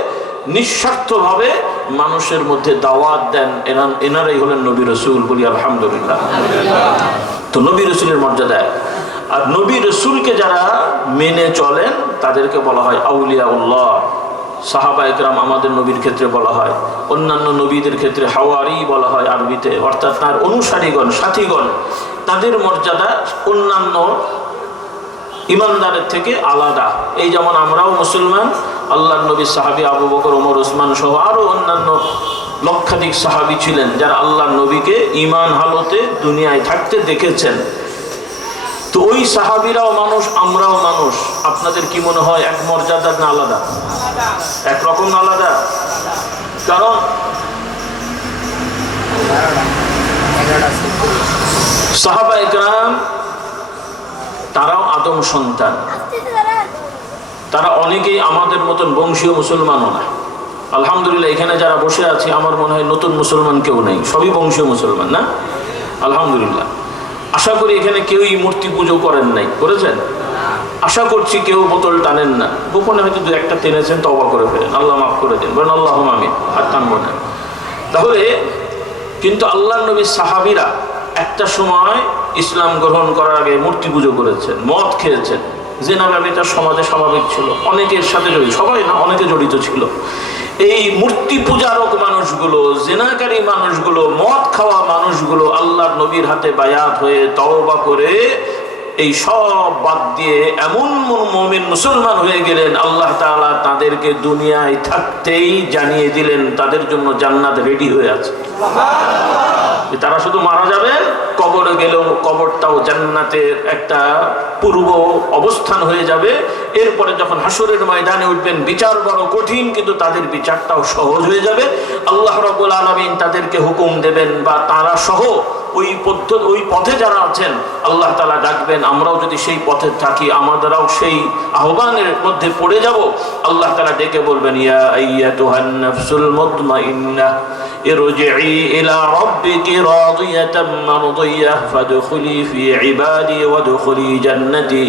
নিঃস্বার্থভাবে মানুষের মধ্যে দাওয়াত দেন। এনারাই হলেন নবী রাসূল। বলি আলহামদুলিল্লাহ। তো নবী রাসূলের মর্যাদা। আর নবী রাসূলকে যারা মেনে চলেন তাদেরকে বলা হয় আউলিয়াউল্লাহ। সাহাবা একরাম আমাদের নবীর ক্ষেত্রে বলা হয়, অন্যান্য নবীদের ক্ষেত্রে হাওয়ারি বলা হয় আরবিতে, অর্থাৎ তার অনুসারীগণ, সাথীগণ। তাদের মর্যাদা অন্যান্য ইমানদারের থেকে আলাদা। এই যেমন আমরাও মুসলমান, আল্লাহর নবী সাহাবী আবু বকর, ওমর, ওসমান সহ আরো অন্যান্য লক্ষাধিক সাহাবী ছিলেন যারা আল্লাহর নবীকে ঈমান হালতে দুনিয়ায় থাকতে দেখেছেন। তো ওই সাহাবীরাও মানুষ, আমরাও মানুষ। আপনাদের কি মনে হয় এক মর্যাদার না আলাদা? একরকম না আলাদা? কারণ সাহাবা একরাম তারাও আদম সন্তান, তারা অনেকেই আমাদের মতন বংশীয় মুসলমানও না। আলহামদুলিল্লাহ, এখানে যারা বসে আছে আমার মনে হয় নতুন মুসলমান কেউ নেই, সবই বংশীয় মুসলমান, না? আলহামদুলিল্লাহ। আশা করি এখানে কেউই মূর্তি পুজো করেন নাই, করেছেন? আশা করছি কেউ বোতল টানেন না, গোপনে হয়তো 2-1টা টেনেছেন, তওবা করে ফেলেন, আল্লাহ মাফ করে দেন, বলেন আল্লাহুম্মা আমিন, হাত টানবো না। তাহলে কিন্তু আল্লাহর নবীর সাহাবীরা একটা সময় ইসলাম গ্রহণ করার আগে মূর্তি পুজো করেছেন, মদ খেয়েছেন, জিনা ব্যভিচার সমাজে স্বাভাবিক ছিল, অনেকের সাথে জড়িত, সবাই না, অনেকে জড়িত ছিল। এই মূর্তি পূজারক মানুষগুলো, জিনাকারী মানুষগুলো, মদ খাওয়া মানুষগুলো আল্লাহর নবীর হাতে বায়াত হয়ে তওবা করে এই সব বাদ দিয়ে এমন মুমিন মুসলমান হয়ে গেলেন, আল্লাহ তাআলা তাদেরকে দুনিয়ায় থাকতেই জানিয়ে দিলেন তাদের জন্য জান্নাত রেডি হয়ে আছে। তারা শুধু মারা যাবে, কবরে গেলেও কবরটাও জান্নাতের একটা পূর্ব অবস্থান হয়ে যাবে। এরপরে যখন হাসরের ময়দানে উঠবেন, বিচার বড় কঠিন, কিন্তু তাদের বিচারটাও সহজ হয়ে যাবে। আল্লাহ রাব্বুল আলামিন তাদেরকে হুকুম দেবেন, বা তারা সহ ওই পথে যারা আছেন আল্লাহ তাআলা ডাকবেন, আমরাও যদি সেই পথে থাকি আমাদেরও সেই আহ্বানের মধ্যে পড়ে যাব। আল্লাহ তাআলা ডেকে বলবেন, ইয়া আইয়াতুহান নাফসুল মুতমাইন্নাহ ইরজিই ইলা রাব্বিকি রাদিয়াতাম মারদিয়াহ ফাদখুলি ফি ইবাদি ওয়াদখুলি জান্নাতি।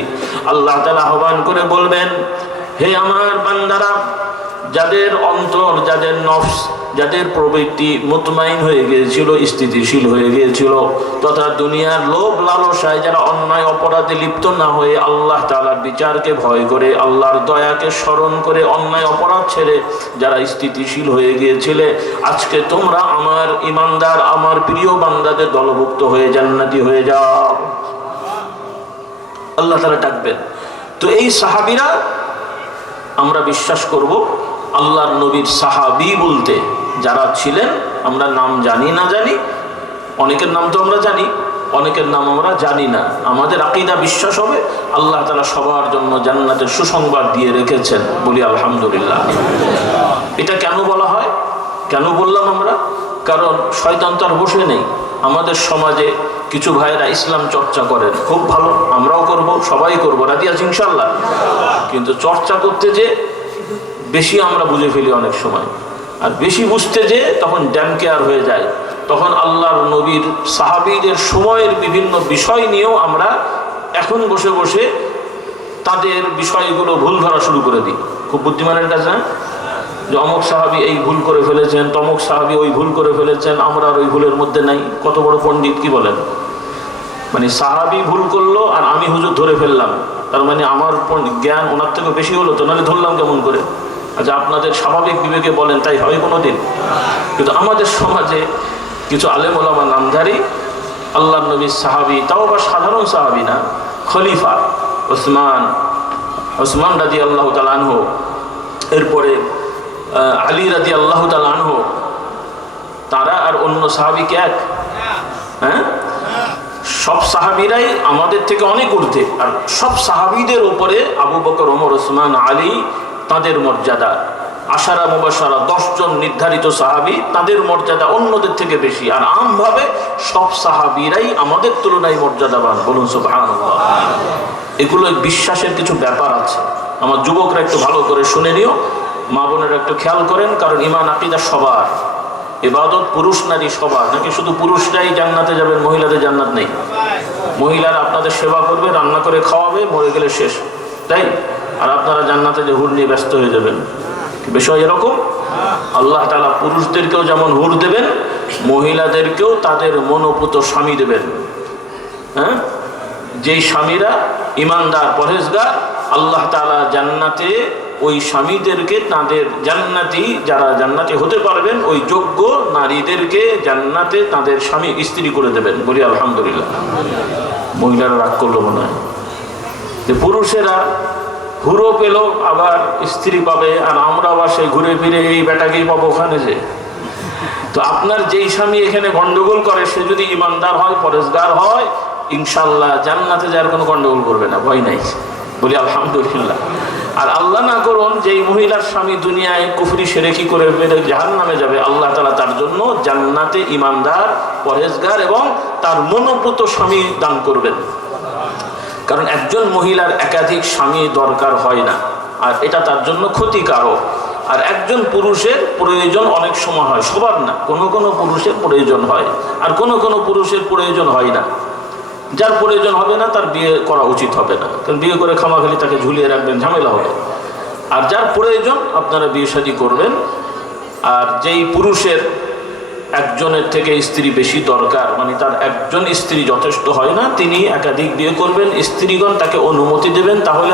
আল্লাহ তাআলা আহ্বান করে বলবেন, হে আমার বান্দারা, যাদের অন্তর, যাদের নফস, যাদের প্রবৃত্তি মুতমাইন হয়ে গিয়েছিল, স্থিতিশীল হয়ে গিয়েছিল, তথা দুনিয়ার লোভ লালসায় যারা অন্যায় অপরাধে লিপ্ত না হয়ে আল্লাহ তাআলার বিচারকে ভয় করে, আল্লাহর দয়াকে স্মরণ করে অন্যায় অপরাধ ছেড়ে যারা স্থিতিশীল হয়ে গিয়েছিলে, আজকে তোমরা আমার ইমানদার, আমার প্রিয় বান্দাদের দলভুক্ত হয়ে জান্নাতি হয়ে যাও। আল্লাহ তাআলা ডাকবেন। তো এই সাহাবীরা, আমরা বিশ্বাস করব আল্লাহর নবীর সাহাবী বলতে যারা ছিলেন, আমরা নাম জানি না জানি, অনেকের নাম তো আমরা জানি, অনেকের নাম আমরা জানি না, আমাদের আকীদা বিশ্বাস হবে আল্লাহ তাআলা সবার জন্য জান্নাতের সুসংবাদ দিয়ে রেখেছেন। বলি আলহামদুলিল্লাহ। এটা কেন বলা হয়, কেন বললাম আমরা? কারণ শয়তান তো আর বসে নেই। আমাদের সমাজে কিছু ভাইয়েরা ইসলাম চর্চা করেন, খুব ভালো, আমরাও করব, সবাই করবো, রাজি আছি ইনশাআল্লাহ। কিন্তু চর্চা করতে যে বেশি আমরা বুঝে ফেলি অনেক সময়, আর বেশি বুঝতে যে তখন ড্যাম কেয়ার হয়ে যায়। তখন আল্লাহর নবীর সাহাবীদের সময়ের বিভিন্ন বিষয় নিয়েও আমরা এখন বসে বসে তাদের বিষয়গুলো ভুল ধরা শুরু করে দিই। খুব বুদ্ধিমানের কাছে, যে অমুক সাহাবী এই ভুল করে ফেলেছেন, তমুক সাহাবী ওই ভুল করে ফেলেছেন, আমরা আর ওই ভুলের মধ্যে নাই। কত বড় পণ্ডিত, কি বলেন? মানে সাহাবি ভুল করলো আর আমি হুজুর ধরে ফেললাম, তার মানে আমার জ্ঞান ওনার থেকে বেশি হলো তো, নাহলে ধরলাম কেমন করে? আচ্ছা আপনাদের স্বাভাবিক বিবেকে বলেন তাই হয় কোনোদিন? কিন্তু আমাদের সমাজে কিছু আলেম ওলামা নামধারী আল্লাহর নবীর সাহাবি, তাও বা সাধারণ সাহাবি না, খলিফা ওসমান রাদিয়াল্লাহু তাআলা আনহু, এরপরে আলী রাদিয়াল্লাহু তাআলা আনহু, তারা আর অন্য সাহাবি কি এক? হ্যাঁ, সব সাহাবিরাই আমাদের থেকে অনেক ঊর্ধ্বে। আর সব সাহাবিদের উপরে আবু বকর, ওমর, ওসমান, আলী, তাদের মর্যাদা, আশারা মুবাশশারা 10 জন নির্ধারিত সাহাবি, তাদের মর্যাদা অন্যদের থেকে বেশি। আর আমভাবে সব সাহাবিরাই আমাদের তুলনায় মর্যাদাবান। বলুন সুবহানাল্লাহ। এগুলো বিশ্বাসের কিছু ব্যাপার আছে। আমার যুবকরা একটু ভালো করে শুনে নিও, মা বোনেরা একটু খেয়াল করেন, কারণ ঈমান আকীদা সবার, ইবাদত পুরুষ নারী সবার। নাকি শুধু পুরুষরাই জান্নাতে যাবেন, মহিলাদের জান্নাত নেই? মহিলারা আপনাদের সেবা করবে, রান্না করে খাওয়াবে, মরে গেলে শেষ, তাই? আর আপনারা জান্নাতে যে হুর নিয়ে ব্যস্ত হয়ে যাবেন। বিষয় এরকম, আল্লাহ তাআলা পুরুষদেরকেও যেমন হুর দেবেন, মহিলাদেরকেও তাদের মনোপুত স্বামী দেবেন। হ্যাঁ, যেই স্বামীরা ইমানদার, পরহেজগার, আল্লাহ তাআলা জান্নাতে ওই স্বামীদেরকে, তাদের জান্নাতি, যারা জান্নাতি হতে পারবেন, ওই যোগ্য নারীদেরকে জান্নাতে তাদের স্বামী স্ত্রী করে দেবেন। বলি আলহামদুলিল্লাহ। মহিলারা রাগ করলো মনে হয় যে পুরুষেরা হুরো পেল, আবার স্ত্রী পাবে, আর আমরা আবার সেই ঘুরে ফিরে এই বেটাকেই পাবো ওখানে যে। তো আপনার যেই স্বামী এখানে গন্ডগোল করে, সে যদি ইমানদার হয়, পরেজগার হয়, ইনশাল্লাহ জান্নাতে যার কোনো গন্ডগোল করবে না, ভয় নাই। বলি আলহামদুলিল্লাহ। আর আল্লাহ না করুন, যেই মহিলার স্বামী দুনিয়ায় কুফরি শিরকি করে জাহান্নামে যাবে, আল্লাহ তাআলা তার জন্য জান্নাতে ইমানদার, পরেজগার এবং তার মনোপুত স্বামী দান করবেন। কারণ একজন মহিলার একাধিক স্বামী দরকার হয় না, আর এটা তার জন্য ক্ষতিকারক। আর একজন পুরুষের প্রয়োজন অনেক সময় হয়, সবার না, কোনো কোনো পুরুষের প্রয়োজন হয়, আর কোনো কোনো পুরুষের প্রয়োজন হয় না। যার প্রয়োজন হবে না তার বিয়ে করা উচিত হবে না, কারণ বিয়ে করে খামাখালি তাকে ঝুলিয়ে রাখবেন, ঝামেলা হবে। আর যার প্রয়োজন আপনারা বিয়ে শাদী করবেন। আর যেই পুরুষের একজনের থেকে স্ত্রী বেশি দরকার, মানে তার একজন স্ত্রী যথেষ্ট হয় না, তিনি একাধিক বিয়ে করবেন, স্ত্রীগণ তাকে অনুমতি দেবেন, তাহলে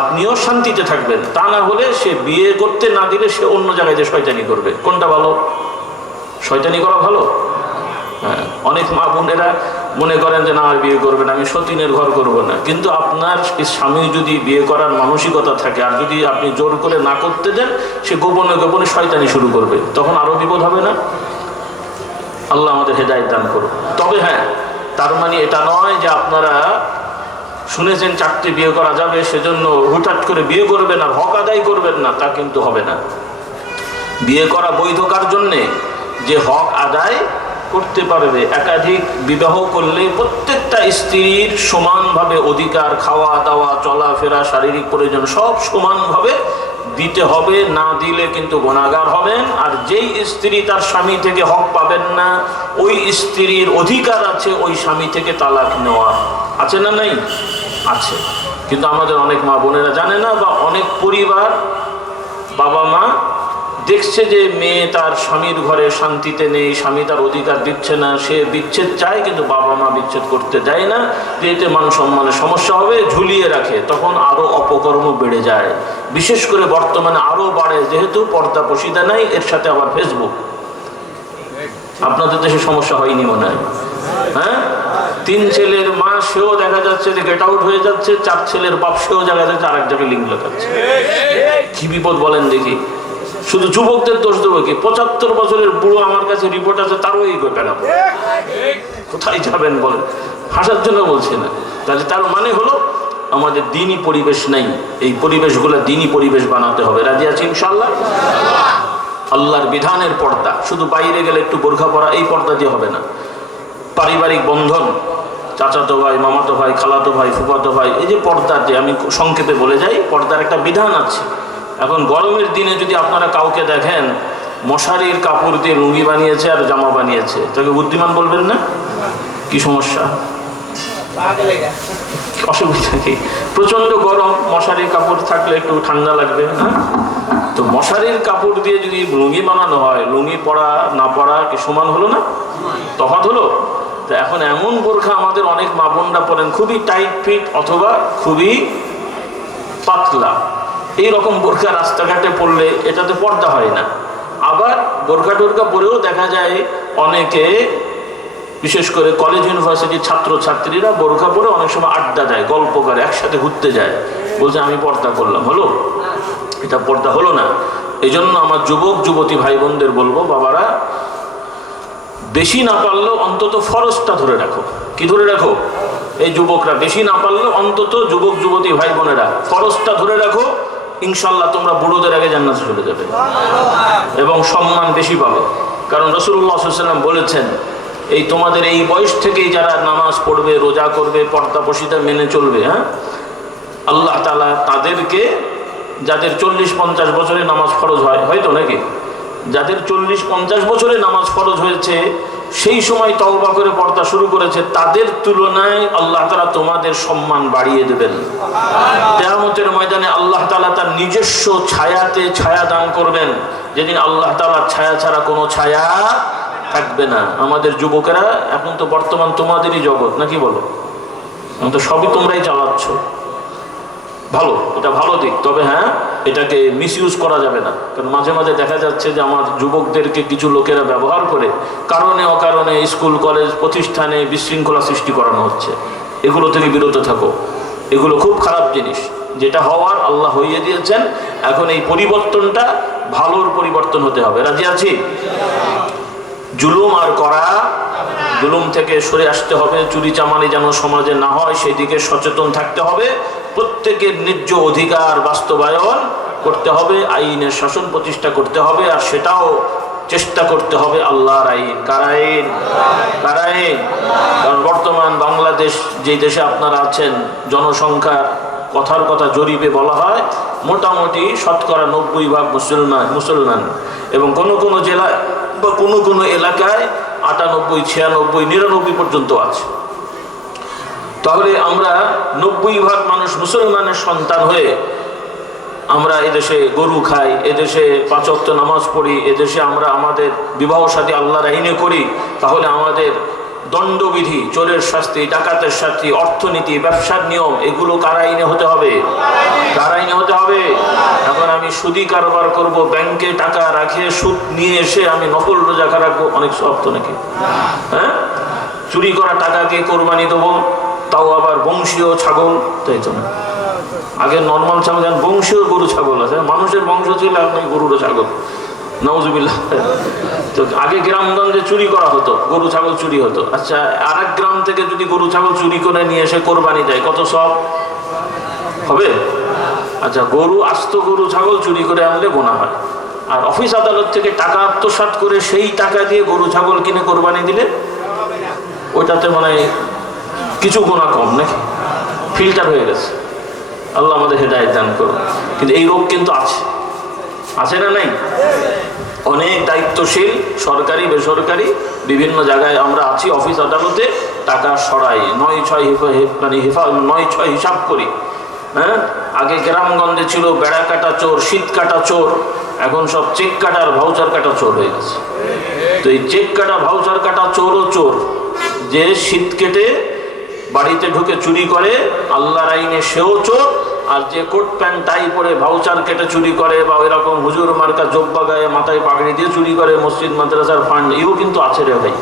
আপনিও শান্তিতে থাকবেন। তা না হলে সে বিয়ে করতে না দিলে সে অন্য জায়গায় যে শয়তানি করবে। কোনটা ভালো? শয়তানি করা ভালো? হ্যাঁ, অনেক মা বোনেরা মনে করেন যে না আর বিয়ে করবেন, আমি সতীনের ঘর করব না। কিন্তু আপনার স্বামী যদি বিয়ে করার মানসিকতা থাকে, আর যদি আপনি জোর করে না করতে দেন, সে গোপনে গোপনে শয়তানি শুরু করবে, তখন আরো বিপদ হবে না? আল্লাহ আমাদের হেদায়েত দান করুন। তবে হ্যাঁ, তার মানে এটা নয় যে আপনারা শুনেছেন 4টে বিয়ে করা যাবে, সেজন্য হুটহাট করে বিয়ে করবেন আর হক আদায় করবেন না, তা কিন্তু হবে না। বিয়ে করা বৈধ কার জন্যে? যে হক আদায় করতে পারবে। একাধিক বিবাহ করলে প্রত্যেকটা স্ত্রীর সমানভাবে অধিকার, খাওয়া দাওয়া, চলাফেরা, শারীরিক প্রয়োজন সব সমানভাবে দিতে হবে, না দিলে কিন্তু গুনাহগার হবেন। আর যেই স্ত্রী তার স্বামী থেকে হক পাবেন না, ওই স্ত্রীর অধিকার আছে ওই স্বামী থেকে তালাক নেওয়া। আছে না নাই? আছে। কিন্তু আমাদের অনেক মা বোনেরা জানে না, বা অনেক পরিবার, বাবা মা দেখছে যে মেয়ে তার স্বামীর ঘরে শান্তিতে নেই, স্বামী তার অধিকার দিচ্ছে না, সে বিচ্ছেদ চায়, কিন্তু বাবা মা বিচ্ছেদ করতে দেয় না, যে এতে মান সম্মানের সমস্যা হবে, ঝুলিয়ে রাখে। তখন আরো অপকর্ম বেড়ে যায়। বিশেষ করে বর্তমানে আরো বাড়ে, যেহেতু পর্দা পশিদা নাই, এর সাথে আবার ফেসবুক। আপনাদের দেশে সমস্যা হয়নি মনে হয়? হ্যাঁ, 3 ছেলের মা, সেও দেখা যাচ্ছে যে গেট আউট হয়ে যাচ্ছে, 4 ছেলের বাপ, সেও দেখা যাচ্ছে আরেক জায়গায় লিঙ্ক লাগাচ্ছে। কি বিপদ বলেন দেখি। শুধু যুবকদের দোষ দেবো কি? 75 বছরের বুড়ো আমার কাছে রিপোর্ট আছে, তারও এই বেড়াবো। কোথায় যাবেন বলেন? হাসার জন্য বলছি না। তাহলে তার মানে হলো আমাদের দিনই পরিবেশ নাই, এই পরিবেশগুলো দিনই পরিবেশ বানাতে হবে। রাজি আছি ইনশাআল্লাহ? আল্লাহর বিধানের পর্দা, শুধু বাইরে গেলে একটু বোরখা পরা, এই পর্দা দিয়ে হবে না। পারিবারিক বন্ধন, চাচাতো ভাই, মামাতো ভাই, খালাতো ভাই, ফুফাতো ভাই, এই যে পর্দা, যে আমি সংক্ষেপে বলে যাই, পর্দার একটা বিধান আছে। এখন গরমের দিনে যদি আপনারা কাউকে দেখেন মশারির কাপড় দিয়ে লুঙ্গি বানিয়েছে আর জামা বানিয়েছে, তাকে বুদ্ধিমান বলবেন না? কি সমস্যা? অসুবিধা কি? প্রচন্ড গরম, মশারির কাপড় থাকলে একটু ঠান্ডা লাগবে না? তো মশারির কাপড় দিয়ে যদি লুঙ্গি বানানো হয়, লুঙ্গি পরা না পরা কি সমান হলো না? তফাৎ হলো? তো এখন এমন বোরখা আমাদের অনেক মা বোনরা পরেন, খুবই টাইট ফিট অথবা খুবই পাতলা। এইরকম বোরখা রাস্তাঘাটে পরলে এটাতে পর্দা হয় না। আবার বোরখা টোরখা পরেও দেখা যায় অনেকে, বিশেষ করে কলেজ ইউনিভার্সিটির ছাত্রছাত্রীরা বোরখা পরে অনেক সময় আড্ডা দেয়, গল্প করে, একসাথে ঘুরতে যায়, বলছে আমি পর্দা করলাম। হলো? এটা পর্দা হলো না। এই জন্য আমার যুবক যুবতী ভাই বোনদের বলবো, বাবারা বেশি না পারলেও অন্তত ফরজটা ধরে রাখো। কি ধরে রাখো? এই যুবকরা বেশি না পারলেও অন্তত যুবক যুবতী ভাই বোনেরা ফরজটা ধরে রাখো, ইনশাল্লাহ তোমরা বুড়োদের আগে জান্নাতে চলে যাবে এবং সম্মান বেশি পাবে। কারণ রাসূলুল্লাহ সাল্লাল্লাহু আলাইহি ওয়াসাল্লাম বলেছেন, এই তোমাদের এই বয়স থেকেই যারা নামাজ পড়বে, রোজা করবে, পর্দাপশিতা মেনে চলবে, হ্যাঁ, আল্লাহ তাআলা তাদেরকে, যাদের 40-50 বছরে নামাজ ফরজ হয়, হয়তো নাকি, যাদের 40-50 বছরে নামাজ ফরজ হয়েছে, সেই সময় তওবা করে পর্দা শুরু করেছে, তাদের তুলনায় আল্লাহ তাআলা তোমাদের সম্মান বাড়িয়ে দেবেন। কিয়ামতের ময়দানে আল্লাহ তাআলা তার নিজস্ব ছায়াতে ছায়া দান করবেন, যেদিন আল্লাহ তাআলার ছায়া ছাড়া কোনো ছায়া থাকবে না। আমাদের যুবকেরা এখন তো বর্তমান তোমাদেরই জগৎ, নাকি বলো? এখন তো সবই তোমরাই চালাচ্ছ। ভালো, এটা ভালো দিক। তবে হ্যাঁ, এটাকে মিসইউজ করা যাবে না। কারণ মাঝে মাঝে দেখা যাচ্ছে যে আমার যুবকদেরকে কিছু লোকেরা ব্যবহার করে কারণে অকারণে স্কুল কলেজ প্রতিষ্ঠানে বিশৃঙ্খলা সৃষ্টি করানো হচ্ছে। এগুলো থেকে বিরত থাকো, এগুলো খুব খারাপ জিনিস। যেটা হওয়ার আল্লাহ হইয়ে দিয়েছেন, এখন এই পরিবর্তনটা ভালোর পরিবর্তন হতে হবে। রাজি আছি? জুলুম আর করা, জুলুম থেকে সরে আসতে হবে। চুরি চামারি যেন সমাজে না হয় সেদিকে সচেতন থাকতে হবে। প্রত্যেকের ন্যায্য অধিকার বাস্তবায়ন করতে হবে, আইনের শাসন প্রতিষ্ঠা করতে হবে, আর সেটাও চেষ্টা করতে হবে আল্লাহর আইন। কার আইন? কার আইন? কারণ বর্তমান বাংলাদেশ যে দেশে আপনারা আছেন, জনসংখ্যা কথার কথা জরিপে বলা হয় মোটামুটি শতকরা 90% মুসলমান, এবং কোনো কোনো জেলায় বা কোনো কোনো এলাকায় 98, 96, 99 পর্যন্ত আছে। তাহলে আমরা 90% মানুষ মুসলমানের সন্তান হয়ে আমরা এদেশে গরু খাই, এদেশে 5 ওয়াক্ত নামাজ পড়ি, এদেশে আমরা আমাদের বিবাহ শাদী আল্লাহর আইনে করি, তাহলে আমাদের দণ্ডবিধি, চোরের শাস্তি, ডাকাতের শাস্তি, অর্থনীতি, ব্যবসার নিয়ম, এগুলো কার আইনে হতে হবে? কার আইনে হতে হবে? এখন আমি সুদি কারবার করব, ব্যাংকে টাকা রাখে সুদ নিয়ে এসে আমি নকল রোজা রাখবো, অনেক শক্ত নাকি? হ্যাঁ, চুরি করা টাকাকে কোরবানি দেবো, তাও আবার বংশীয় ছাগল। তাই তো না, আগে নর্মাল ছাগল, বংশীয় গরু ছাগল আছে, মানুষের বংশ ছিল আপনি গরুর ছাগল, নাউজুবিল্লাহ। তো আগে গ্রামগঞ্জে চুরি করা হতো, গরু ছাগল চুরি হতো। আচ্ছা, আরেক গ্রাম থেকে যদি গরু ছাগল চুরি করে নিয়ে এসে কোরবানি দেয়, কত সব হবে? আচ্ছা, আস্ত গরু ছাগল চুরি করে আনলে গোনা হয়। আর অফিস আদালত থেকে টাকা আত্মসাৎ করে সেই টাকা দিয়ে গরু ছাগল কিনে কোরবানি দিলে ওইটাতে মানে কিছু গোনা কম, নাকি? ফিল্টার হয়ে গেছে। আল্লাহ আমাদের হেদায়েত দান করুন। কিন্তু এই রোগ কিন্তু আছে না নাই? অনেক দায়িত্বশীল সরকারি বেসরকারি বিভিন্ন জায়গায় আমরা আছি, অফিস আদালতে টাকা সরাই, 9-6 হিসাব করি। হ্যাঁ, আগে গ্রামগঞ্জে ছিল বেড়া কাটা চোর, শীত কাটা চোর, এখন সব চেক কাটা আর ভাউচার কাটা চোর হয়ে গেছে। তো এই চেক কাটা ভাউচার কাটা চোরও চোর, যে শীত কেটে বাড়িতে ঢুকে চুরি করে আল্লাহর আইনে সেও চোর, আর যে কোট প্যান্ট টাই পরে ভাউচার কেটে চুরি করে বা ওইরকম হুজুর মার্কা জব্বা গায়ে মাথায় পাগড়ি দিয়ে চুরি করে মসজিদ মাদ্রাসার ফান্ড, এও কিন্তু আছে রে ভাই।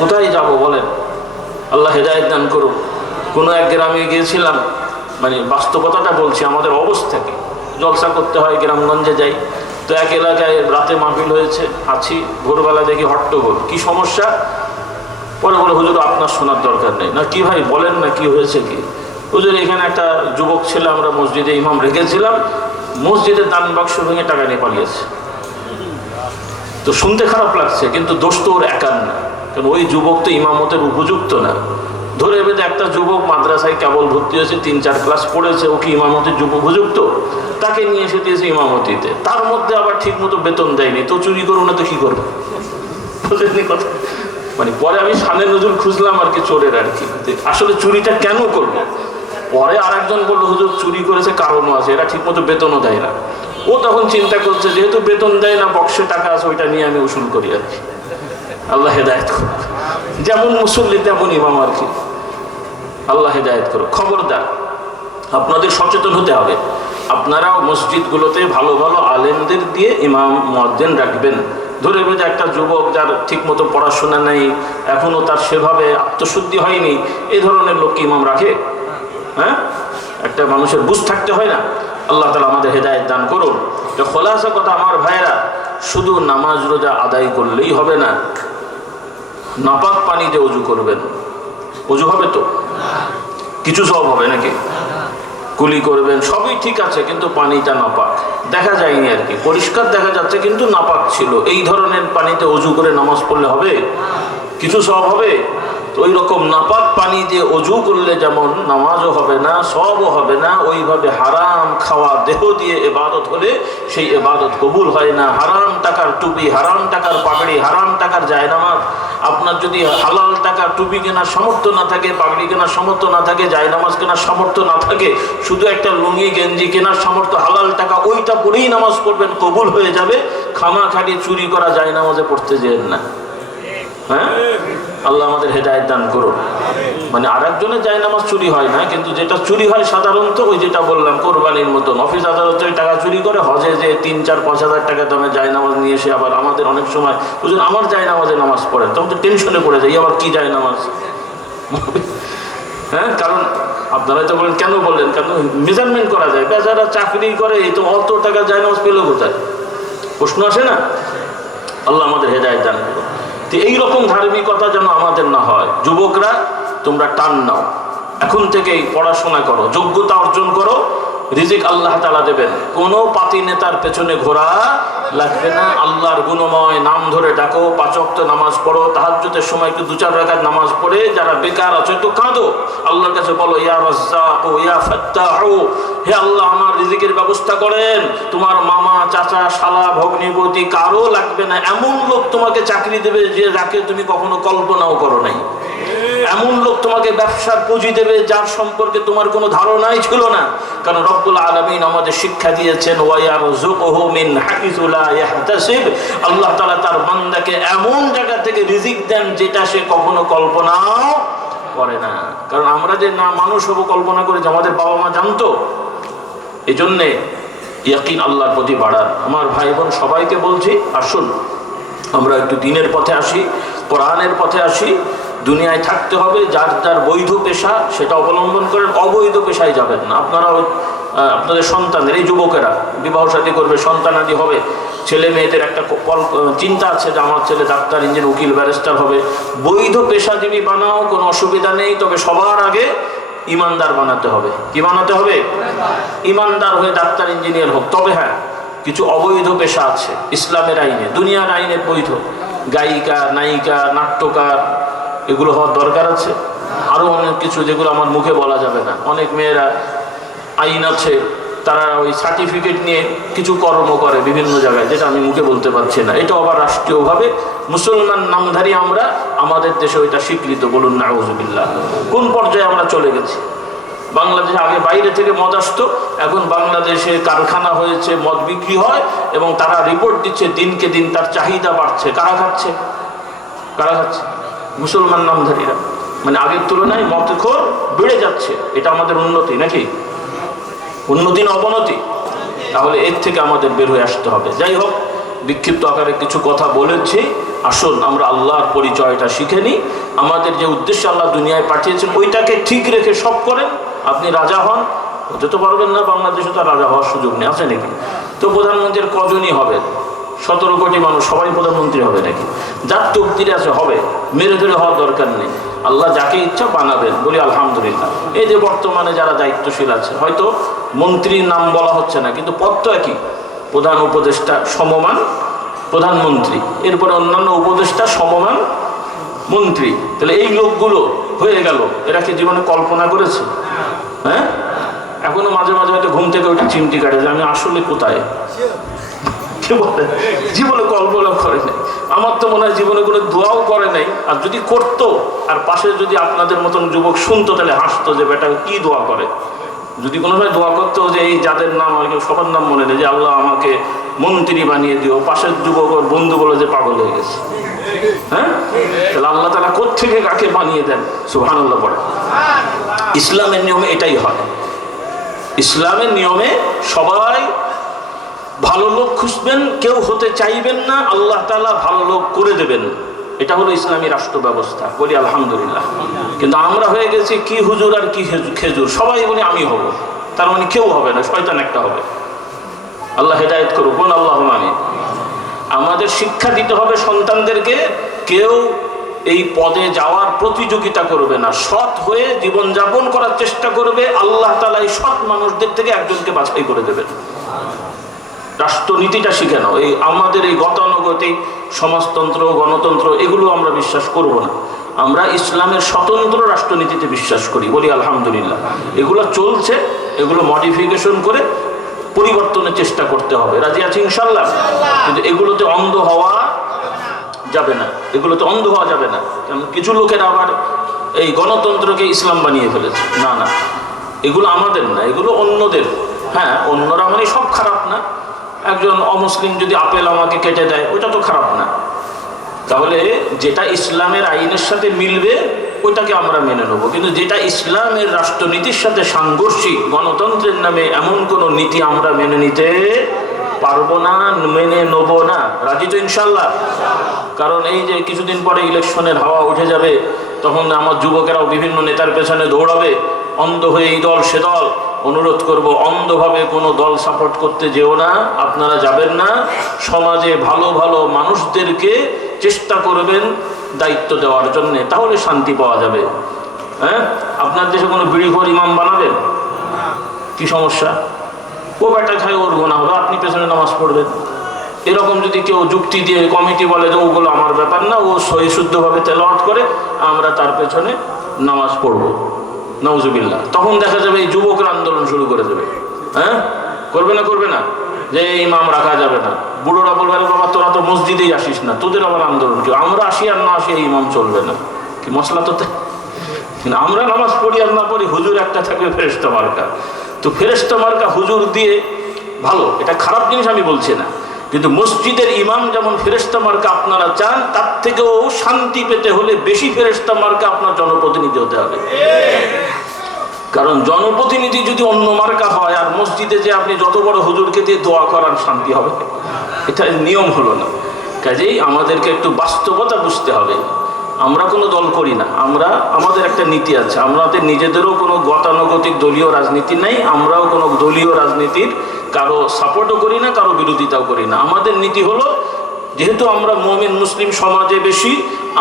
কোথায় যাব বলেন? আল্লাহ হেদায়েত দান করুন। কোনো এক গ্রামে গিয়েছিলাম, মানে বাস্তবতাটা বলছি, আমাদের অবস্থাকে, জলসা করতে হয়, গ্রামগঞ্জে যাই। তো এক এলাকায় রাতে মাহফিল হয়েছে, আছি, ভোরবেলা দেখি হট্টগোল। কি সমস্যা? পরে বলে, হুজুর আপনার শোনার দরকার নেই। না, কি ভাই বলেন না, কি হয়েছে কি? হুজুর, এখানে একটা যুবক ছেলে, আমরা মসজিদে ইমাম রেখেছিলাম, মসজিদের দান বাক্স ভেঙে টাকা নিয়ে পালিয়েছে। তো শুনতে খারাপ লাগছে, কিন্তু দোষ তো ওর একার না, কারণ ওই যুবক তো ইমামতের উপযুক্ত না। ধরে বেঁধে একটা যুবক মাদ্রাসায় কেবল ভর্তি হয়েছে, 3-4 ক্লাস পড়েছে, ও কি ইমামতির উপযুক্ত? তাকে নিয়ে এসে দিয়েছে ইমামতিতে, তার মধ্যে আবার ঠিক মতো বেতন দেয়নি। তো চুরি করবো না তো কি করবো? বুঝলেন কথা? মানে পরে আমি শানে নজরুল খুঁজলাম আর কি, চোরের আর কি, আসলে চুরিটা কেন করবো। পরে আরেকজন বললো, হুজুর চুরি করেছে কারণও আছে, এরা ঠিক মতো বেতনও দেয় না। ও তখন চিন্তা করছে, যেহেতু বেতন দেয় না, বক্সে টাকা আছে, ওইটা নিয়ে আমি উসুল করি আর কি। আল্লাহ হেদায়েত করুক। যেমন মুসল্লি তেমন ইমাম আর কি। আল্লাহ হেদায়েত করুক। খবরদার, আপনাদের সচেতন হতে হবে। আপনারাও মসজিদগুলোতে ভালো ভালো আলেমদের দিয়ে ইমাম মুয়াজ্জিন রাখবেন। ধরে বেঁধে একটা যুবক যার ঠিক মতো পড়াশোনা নেই, এখনো তার সেভাবে আত্মশুদ্ধি হয়নি, এই ধরনের লোককে ইমাম রাখে? হ্যাঁ, একটা মানুষের বুঝ থাকতে হয় না? আল্লাহ তাআলা আমাদের হেদায়েত দান করুন। তো খোলাসা কথা আমার ভাইরা, শুধু নামাজ রোজা আদায় করলেই হবে না, নাপাক পানি দিয়ে ওযু করবেন। ওযু হবে তো? কিছু সব হবে নাকি? কুলি করবেন, সবই ঠিক আছে, কিন্তু পানিটা নাপাক, দেখা যায়নি আর কি, পরিষ্কার দেখা যাচ্ছে কিন্তু নাপাক ছিল। এই ধরনের পানিতে ওযু করে নামাজ পড়লে হবে? কিছু সব হবে? তো ওই রকম নাপাক পানি দিয়ে ওযু করলে যেমন নামাজও হবে না, সবও হবে না, ওইভাবে হারাম খাওয়া দেহ দিয়ে ইবাদত হলে সেই ইবাদত কবুল হয় না। হারাম টাকার টুপি, হারাম টাকার পাগড়ি, হারাম টাকার জায়নামাজ, আপনার যদি হালাল টাকার টুপি কেনার সামর্থ্য না থাকে, পাগড়ি কেনার সামর্থ্য না থাকে, জায়নামাজ কেনার সামর্থ্য না থাকে, শুধু একটা লুঙ্গি গেঞ্জি কেনার সামর্থ্য, হালাল টাকা, ওইটা পরেই নামাজ পড়বেন, কবুল হয়ে যাবে। খামাখালি চুরি করা জায়নামাজে পড়তে যেন না। হ্যাঁ, আল্লাহ আমাদের হেদায়েত দান করুন। মানে আরেকজনের জায়নামাজ চুরি হয় না, কিন্তু যেটা চুরি হয় সাধারণত ওই যেটা বললাম কোরবানির মতন, অফিস আদালতে টাকা চুরি করে, হজে যে 3-4-5 হাজার টাকা দামে জায়নামাজ নিয়ে এসে আবার আমাদের অনেক সময় বুঝুন আমার জায়নামাজে নামাজ পড়েন, তখন তো টেনশনে পড়ে যায়, আবার কি জায়নামাজ। হ্যাঁ, কারণ আপনারা তো বলেন, কেন বললেন, কেন মেজারমেন্ট করা যায়, বেচারা চাকরি করে, এই তো অত টাকা জায়নামাজ পেল কোথায়, প্রশ্ন আসে না? আল্লাহ আমাদের হেদায়েত দান করুন। এইরকম ধার্মিকতা যেন আমাদের না হয়। যুবকরা, তোমরা টান নাও, এখন থেকেই পড়াশোনা করো, যোগ্যতা অর্জন করো, রিজিক আল্লাহ তাআলা দেবেন। কোনো পাতি নেতার পেছনে ঘোরা লাগবে না। আল্লাহর গুণময় নাম ধরে ডাকো, 5 ওয়াক্ত নামাজ পড়ো, তাহাজ্জুদের সময় একটু 2-4 রাকাত নামাজ পড়ে যারা বেকার আছো একটু কাঁদো, আল্লাহর কাছে বলো, ইয়া রাজ্জাক, ইয়া ফাত্তাহ, হে আল্লাহ আমার রিজিকের ব্যবস্থা করেন। তোমার মামা, চাচা, শালা, ভগ্নিপতি কারো লাগবে না, এমন লোক তোমাকে চাকরি দেবে যে যাকে তুমি কখনো কল্পনাও করো নাই। এমন লোক তোমাকে ব্যবসার পুঁজি দেবে যার সম্পর্কে তোমার কোনো ধারণাই ছিল না। কারণ রব্বুল আলামিন আমাদের শিক্ষা দিয়েছেন, ওয়া ইয়ারযুকুহু মিন হাইসু লা ইয়াহতাসিব, আল্লাহ তাআলা তার বান্দাকে এমন জায়গা থেকে রিজিক দেন যেটা সে কখনো কল্পনাও করে না। কারণ আমরা যে না মানুষ হব কল্পনা করে যে আমাদের বাবা মা জানতো। এই জন্যে ইয়াকিন আল্লাহর প্রতি বাড়ান। আমার ভাই বোন সবাইকে বলছি, আসুন আমরা একটু দিনের পথে আসি, কোরআনের পথে আসি। দুনিয়ায় থাকতে হবে, যার যার বৈধ পেশা সেটা অবলম্বন করেন, অবৈধ পেশায় যাবেন না। আপনারা আপনাদের সন্তানদের, এই যুবকেরা বিবাহ শাদী করবে, সন্তানাদি হবে, ছেলে মেয়েদের একটা চিন্তা আছে যে আমার ছেলে ডাক্তার, ইঞ্জিনিয়ার, উকিল, ব্যারিস্টার হবে, বৈধ পেশাজীবী বানাও, কোনো অসুবিধা নেই। তবে সবার আগে ইমানদার বানাতে হবে। কি বানাতে হবে? ইমানদার হয়ে ডাক্তার, ইঞ্জিনিয়ার হোক। তবে হ্যাঁ, কিছু অবৈধ পেশা আছে ইসলামের আইনে, দুনিয়ার আইনে বৈধ, গায়িকা, নায়িকা, নাট্যকার, এগুলো হওয়ার দরকার আছে। আরো অনেক কিছু যেগুলো আমার মুখে বলা যাবে না। অনেক মেয়েরা আইন আছে, তারা ওই সার্টিফিকেট নিয়ে কিছু কর্ম করে বিভিন্ন জায়গায়, যেটা আমি মুখে বলতে পারছি না। এটা আবার রাষ্ট্রীয়ভাবে মুসলমান নামধারী আমরা, আমাদের দেশে ওইটা স্বীকৃত। বলুন নাউযুবিল্লাহ। কোন পর্যায়ে আমরা চলে গেছি? বাংলাদেশে আগে বাইরে থেকে মদ আসতো, এখন বাংলাদেশে কারখানা হয়েছে, মদ বিক্রি হয়, এবং তারা রিপোর্ট দিচ্ছে দিনকে দিন তার চাহিদা বাড়ছে। কারা খাচ্ছে? কারা খাচ্ছে? মুসলমান নামধারীরা। মানে আগের তুলনায় মদখোর বেড়ে যাচ্ছে। এটা আমাদের উন্নতি নাকি? উন্নতি না অবনতি? তাহলে এর থেকে আমাদের বের হয়ে আসতে হবে। যাই হোক, বিক্ষিপ্ত আকারে কিছু কথা বলেছি। আসুন আমরা আল্লাহর পরিচয়টা শিখে নিই। আমাদের যে উদ্দেশ্যে আল্লাহ দুনিয়ায় পাঠিয়েছেন ওইটাকে ঠিক রেখে সব করেন। আপনি রাজা হন, হতে তো পারবেন না, বাংলাদেশে তো রাজা হওয়ার সুযোগ নেই, আছে নাকি? তো প্রধানমন্ত্রীর কজনই হবে? 17 কোটি মানুষ, সবাই প্রধানমন্ত্রী হবে নাকি? যার তকদিরে আছে হবে, মেরে ধরে হওয়ার দরকার নেই। আল্লাহ যাকে ইচ্ছা বানাবেন, বলি আলহামদুলিল্লাহ। এই যে বর্তমানে যারা দায়িত্বশীল আছে, হয়তো মন্ত্রীর নাম বলা হচ্ছে না, কিন্তু পদ তো একই, প্রধান উপদেষ্টা সমমান প্রধানমন্ত্রী, এরপরে অন্যান্য উপদেষ্টা সমমান মন্ত্রী। তাহলে এই লোকগুলো হয়ে গেল, এরা কি জীবনে কল্পনা করেছে? হ্যাঁ, এখনো মাঝে মাঝে হয়তো ঘুম থেকে ওইটা চিমটি কাটে যে আমি আসলে কোথায়। জীবনে কল্পনা করে নাই। আমার তো মনে হয় জীবনে কোনো দোয়াও করে নাই। আর যদি করতো, আর পাশে যদি আপনাদের মতন যুবক শুনতো, তাহলে হাসতো যে বেটা কি দোয়া করে। যদি কোনো সময় দোয়া করতো যে এই যাদের নাম সবার নাম মনে নেই, যে আল্লাহ আমাকে মন্ত্রী বানিয়ে দিও, পাশের যুবক ওর বন্ধু বলে যে পাগল হয়ে গেছে। হ্যাঁ, তাহলে আল্লাহ তাআলা কোত্থেকে কাকে বানিয়ে দেন? সুবহানাল্লাহ পড়ে। ইসলামের নিয়মে এটাই হয়। ইসলামের নিয়মে সবাই ভালো লোক খুঁজবেন, কেউ হতে চাইবেন না, আল্লাহ তাআলা ভালো লোক করে দেবেন। এটা হলো ইসলামী রাষ্ট্র ব্যবস্থা। বলি আলহামদুলিল্লাহ। কিন্তু আমরা হয়ে গেছি কি হুজুর আর কি খেজুর, সবাই বলি আমি হব, তার মানে কেউ হবে না, শয়তান একটা হবে। আল্লাহ হেদায়েত করুক, বলুন আল্লাহুম্মা আমিন। আমাদের শিক্ষা দিতে হবে সন্তানদেরকে, কেউ এই পদে যাওয়ার প্রতিযোগিতা করবে না, সৎ হয়ে জীবনযাপন করার চেষ্টা করবে। আল্লাহ তাআলা এই সৎ মানুষদের থেকে একজনকে বাছাই করে দেবেন। রাষ্ট্রনীতিটা শিখে নাও। এই আমাদের এই গতানুগতিক সমাজতন্ত্র, গণতন্ত্র, এগুলো আমরা বিশ্বাস করব না। আমরা ইসলামের স্বতন্ত্র রাষ্ট্রনীতিতে বিশ্বাস করি। বলি আলহামদুলিল্লাহ। এগুলো চলছে, এগুলো মডিফিকেশন করে পরিবর্তনের চেষ্টা করতে হবে। রাজি আছি ইনশাআল্লাহ? কিন্তু এগুলোতে অন্ধ হওয়া যাবে না, এগুলোতে অন্ধ হওয়া যাবে না। কারণ কিছু লোকের আবার এই গণতন্ত্রকে ইসলাম বানিয়ে ফেলেছে। না না, এগুলো আমাদের না, এগুলো অন্যদের। হ্যাঁ, অন্যরা মানে সব খারাপ না। একজন অমুসলিম যদি আপেল আমাকে কেটে দেয়, ওটা তো খারাপ না। তাহলে যেটা ইসলামের আইনের সাথে মিলবে ওইটাকে আমরা মেনে নেবো। কিন্তু যেটা ইসলামের রাষ্ট্রনীতির সাথে সাংঘর্ষিক, গণতন্ত্রের নামে এমন কোনো নীতি আমরা মেনে নিতে পারবো না, মেনে নেব না। রাজি তো ইনশাল্লাহ? কারণ এই যে কিছুদিন পরে ইলেকশনের হাওয়া উঠে যাবে, তখন আমার যুবকেরাও বিভিন্ন নেতার পেছনে দৌড়াবে, অন্ধ হয়ে এই দল সে দল। অনুরোধ করব, অন্ধভাবে কোনো দল সাপোর্ট করতে যেও না, আপনারা যাবেন না। সমাজে ভালো ভালো মানুষদেরকে চেষ্টা করবেন দায়িত্ব দেওয়ার জন্য, তাহলে শান্তি পাওয়া যাবে। হ্যাঁ, আপনার দেশে কোনো বিড়িখোর ইমাম বানাবেন? কি সমস্যা? ও বেটা খায়, ওর গোনা হবে, আপনি পেছনে নামাজ পড়বেন। এরকম যদি কেউ যুক্তি দিয়ে কমিটি বলে যে ওগুলো আমার ব্যাপার না, ও সহি শুদ্ধভাবে তেলাওয়াত করে, আমরা তার পেছনে নামাজ পড়বো, নাউজুবিল্লাহ, তখন দেখা যাবে এই যুবকরা আন্দোলন শুরু করে দেবে। হ্যাঁ, করবে না? করবে না যে ইমাম রাখা যাবে না? বুড়োরা বলবে বাবা তোরা তো মসজিদেই আসিস না, তোদের আবার আন্দোলন কি? আমরা আসি আর না আসি এই ইমাম চলবে না। কি মশলা তো? কিন্তু আমরা নামাজ পড়ি আর না পড়ি, হুজুর একটা থাকবে ফেরেশতা মার্কা। তো ফেরেশতা মার্কা হুজুর দিয়ে ভালো, এটা খারাপ জিনিস আমি বলছি না। কিন্তু মসজিদের ইমাম যেমন ফেরেশতা মার্কা আপনারা চান, তার থেকেও শান্তি পেতে হলে বেশি ফেরেশতা মার্কা আপনার জনপ্রতিনিধি হতে হবে। কারণ জনপ্রতিনিধি যদি অন্য মার্কা হয়, আর মসজিদে যে আপনি যত বড় হুজুরকে দিয়ে দোয়া করার, শান্তি হবে? এটা নিয়ম হলো না। কাজেই আমাদেরকে একটু বাস্তবতা বুঝতে হবে। আমরা কোনো দল করি না, আমরা আমাদের একটা নীতি আছে। আমাদের নিজেদেরও কোনো গতানুগতিক দলীয় রাজনীতি নেই, আমরাও কোনো দলীয় রাজনীতির কারো সাপোর্টও করি না, কারো বিরোধিতাও করি না। আমাদের নীতি হলো, যেহেতু আমরা মুমিন মুসলিম সমাজে বেশি,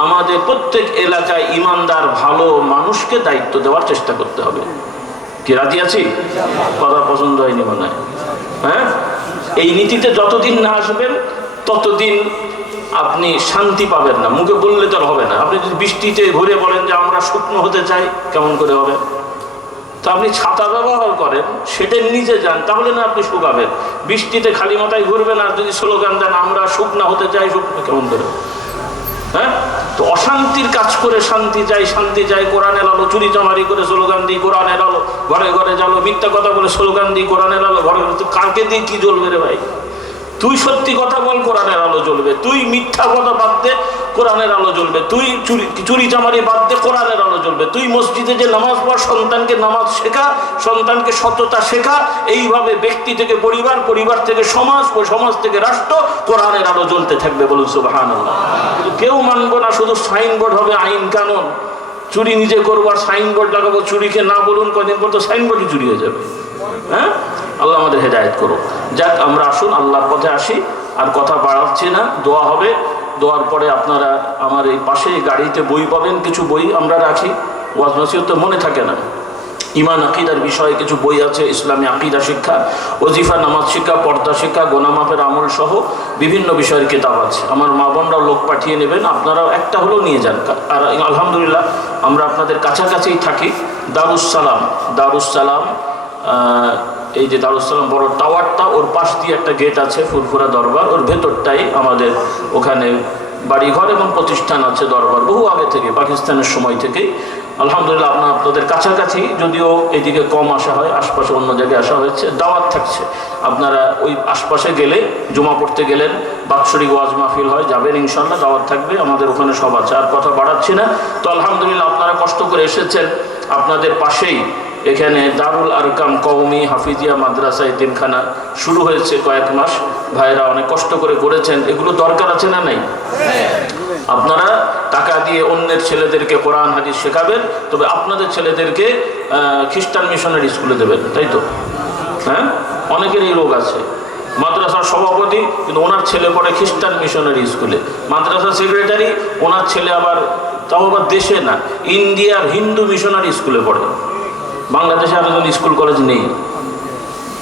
আমাদের প্রত্যেক এলাকায় ইমানদার ভালো মানুষকে দায়িত্ব দেওয়ার চেষ্টা করতে হবে। কি রাজি আছি? কথা পছন্দ হয়নি মনে হয়। হ্যাঁ, এই নীতিতে যতদিন না আসবেন ততদিন আপনি শান্তি পাবেন না। মুখে বললে তো হবে না। আপনি যদি বৃষ্টিতে ঘুরে বলেন যে আমরা শুকনো হতে চাই, কেমন করে হবে? তো আপনি ছাতা ব্যবহার করেন, সেটার নিচে যান, তাহলে না আপনি শুকাবেন। বৃষ্টিতে খালি মাথায় ঘুরবেন আর যদি স্লোগান দেন আমরা শুকনা হতে চাই, শুকনো কেমন করে? হ্যাঁ, তো অশান্তির কাজ করে শান্তি চাই, শান্তি চাই, কোরআনের আলো চুরি চামারি করে স্লোগান দিই, কোরআনের আলো ঘরে ঘরে জ্বালো, মিথ্যা কথা বলে স্লোগান দিই, কোরআনের আলো ঘরে ঘরে। তো কাকে দিয়ে কি জ্বলবে রে ভাই? তুই সত্যি কথা বল, কোরআনের আলো জ্বলবে। তুই মিথ্যা কথা বাদ দে, কোরআনের আলো জ্বলবে। তুই চুরি চামারি বাদ দে, কোরআনের আলো জ্বলবে। তুই মসজিদে যে নামাজ পড়, সন্তানকে নামাজ শেখা, সন্তানকে সততা শেখা। এইভাবে ব্যক্তি থেকে পরিবার, পরিবার থেকে সমাজ, সমাজ থেকে রাষ্ট্র, কোরআনের আলো জ্বলতে থাকবে। বলুন সুবহানাল্লাহ। কিন্তু কেউ মানবো না, শুধু সাইনবোর্ড হবে, আইন কানুন। চুরি নিজে করবো আর সাইনবোর্ড লাগাবো, চুরিকে না বলুন, কদিন পর তো সাইনবোর্ডই চুরি হয়ে যাবে। হ্যাঁ, আল্লাহ আমাদের হেদায়েত করুন। যাক, আমরা আসুন আল্লাহর পথে আসি। আর কথা বাড়াচ্ছি না, দোয়া হবে। দোয়ার পরে আপনারা আমার এই পাশে গাড়িতে বই পাবেন, কিছু বই আমরা রাখি। ওয়াজ নসিহত তো মনে থাকে না। ইমান আকিদার বিষয়ে কিছু বই আছে, ইসলামী আকিদা শিক্ষা, ওজিফা নামাজ শিক্ষা, পর্দা শিক্ষা, গোনামাপের আমল সহ বিভিন্ন বিষয়ের কিতাব আছে। আমার মা বোনরাও লোক পাঠিয়ে নেবেন, আপনারাও একটা হলেও নিয়ে যান। আর আলহামদুলিল্লাহ আমরা আপনাদের কাছাকাছিই থাকি। দারুসালাম, এই যে দারুসালাম বড় টাওয়ারটা, ওর পাশ দিয়ে একটা গেট আছে, ফুরফুরা দরবার, ওর ভেতরটাই আমাদের ওখানে বাড়িঘর এবং প্রতিষ্ঠান আছে। দরবার বহু আগে থেকে, পাকিস্তানের সময় থেকেই আলহামদুলিল্লাহ আপনাদের কাছাকাছি, যদিও এদিকে কম আসা হয়, আশপাশে অন্য জায়গায় আসা হয়েছে, দাওয়াত থাকছে। আপনারা ওই আশপাশে গেলে, জুমা পড়তে গেলেন, বাৎসরিক ওয়াজ মাহফিল হয়, যাবেন ইনশাল্লাহ, দাওয়াত থাকবে, আমাদের ওখানে সব আছে, আর কথা বাড়াচ্ছি না। তো আলহামদুলিল্লাহ আপনারা কষ্ট করে এসেছেন। আপনাদের পাশেই এখানে দারুল আরকাম কওমি হাফিজিয়া মাদ্রাসা এতিমখানা শুরু হয়েছে কয়েক মাস, ভাইরা অনেক কষ্ট করে করেছেন। এগুলো দরকার আছে না নাই? আপনারা টাকা দিয়ে অন্যের ছেলেদেরকে কোরআন হাদিস শেখাবেন, তবে আপনাদের ছেলেদেরকে খ্রিস্টান মিশনারি স্কুলে দেবেন, তাই তো? হ্যাঁ, অনেকের এই রোগ আছে। মাদ্রাসার সভাপতি, কিন্তু ওনার ছেলে পড়ে খ্রিস্টান মিশনারি স্কুলে। মাদ্রাসার সেক্রেটারি, ওনার ছেলে আবার, তাও আবার দেশে না, ইন্ডিয়ার হিন্দু মিশনারি স্কুলে পড়ে। বাংলাদেশে আর স্কুল কলেজ নেই।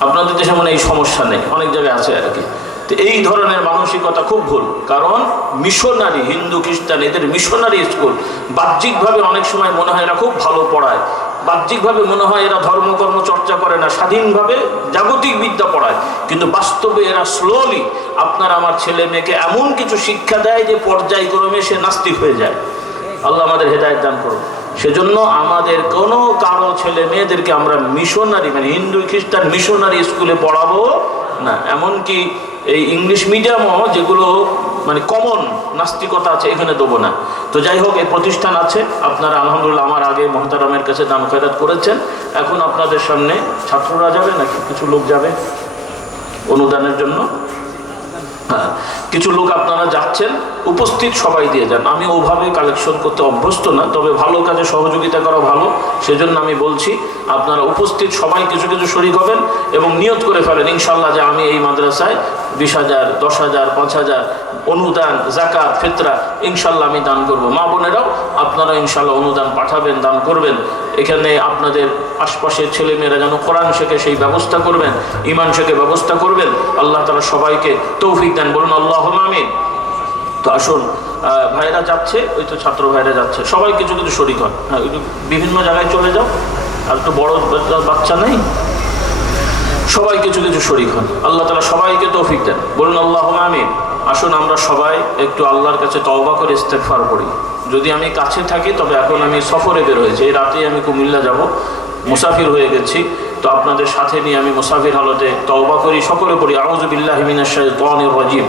আপনাদের দেশে মনে এই সমস্যা নেই, অনেক জায়গায় আছে আর কি। তো এই ধরনের মানসিকতা খুব ভুল, কারণ মিশনারি, হিন্দু খ্রিস্টান এদের মিশনারি স্কুল, বাহ্যিকভাবে অনেক সময় মনে হয় এরা খুব ভালো পড়ায়, বাহ্যিকভাবে মনে হয় এরা ধর্মকর্ম চর্চা করে না, স্বাধীনভাবে জাগতিক বিদ্যা পড়ায়, কিন্তু বাস্তবে এরা স্লোলি আপনার আমার ছেলে মেয়েকে এমন কিছু শিক্ষা দেয় যে পর্যায়ক্রমে সে নাস্তিক হয়ে যায়। আল্লাহ আমাদের হেদায়েত দান করুন। সেজন্য আমাদের কোনো কারো ছেলে মেয়েদেরকে আমরা মিশনারি, মানে হিন্দু খ্রিস্টান মিশনারি স্কুলে পড়াবো না। এমনকি এই ইংলিশ মিডিয়ামও যেগুলো মানে কমন নাস্তিকতা আছে, এখানে দেবো না। তো যাই হোক, এই প্রতিষ্ঠান আছে। আপনারা আলহামদুলিল্লাহ আমার আগে মহতারামের কাছে দান খয়রাত করেছেন। এখন আপনাদের সামনে ছাত্ররা যাবে নাকি কিছু লোক যাবে অনুদানের জন্য? হ্যাঁ, কিছু লোক আপনারা যাচ্ছেন, উপস্থিত সবাই দিয়ে যান। আমি ওভাবে কালেকশন করতে অভ্যস্ত না, তবে ভালো কাজে সহযোগিতা করা ভালো, সেজন্য আমি বলছি আপনারা উপস্থিত সবাই কিছু কিছু শরীক হবেন এবং নিয়ত করে ফেলেন ইনশাল্লাহ যে আমি এই মাদ্রাসায় 20,000, 10,000, 5,000 অনুদান, যাকাত, ফিতরা ইনশাল্লাহ আমি দান করব। মা বোনেরাও আপনারা ইনশাল্লাহ অনুদান পাঠাবেন, দান করবেন। এখানে আপনাদের আশপাশের ছেলেমেয়েরা যেন কোরআন শেখে সেই ব্যবস্থা করবেন, ঈমান শেখে ব্যবস্থা করবেন। আল্লাহ তাআলা সবাইকে তৌফিক দেন, বলুন আল্লাহুম্মা আমিন। তো আসুন, ভাইরা যাচ্ছে, ওই তো ছাত্র ভাইরা যাচ্ছে, সবাই কিছু কিছু শরীক হন। হ্যাঁ, বিভিন্ন জায়গায় চলে যাও, আর তো বড় বাচ্চা নেই, সবাই কিছু কিছু শরীক হন। আল্লাহ তাআলা সবাইকে তৌফিক দেন, বলুন আল্লাহুম্মা আমিন। আসুন আমরা সবাই একটু আল্লাহর কাছে তওবা করে ইস্তেগফার করি। যদি আমি কাছে থাকি, তবে এখন আমি সফরে বের হয়েছি, এই রাতেই আমি কুমিল্লা যাব, মুসাফির হয়ে গেছি। তো আপনাদের সাথে নিয়ে আমি মুসাফির হালতে তওবা করি, সকলে পড়ি আউযু বিল্লাহি মিনাশ শাইতানির রাজিম।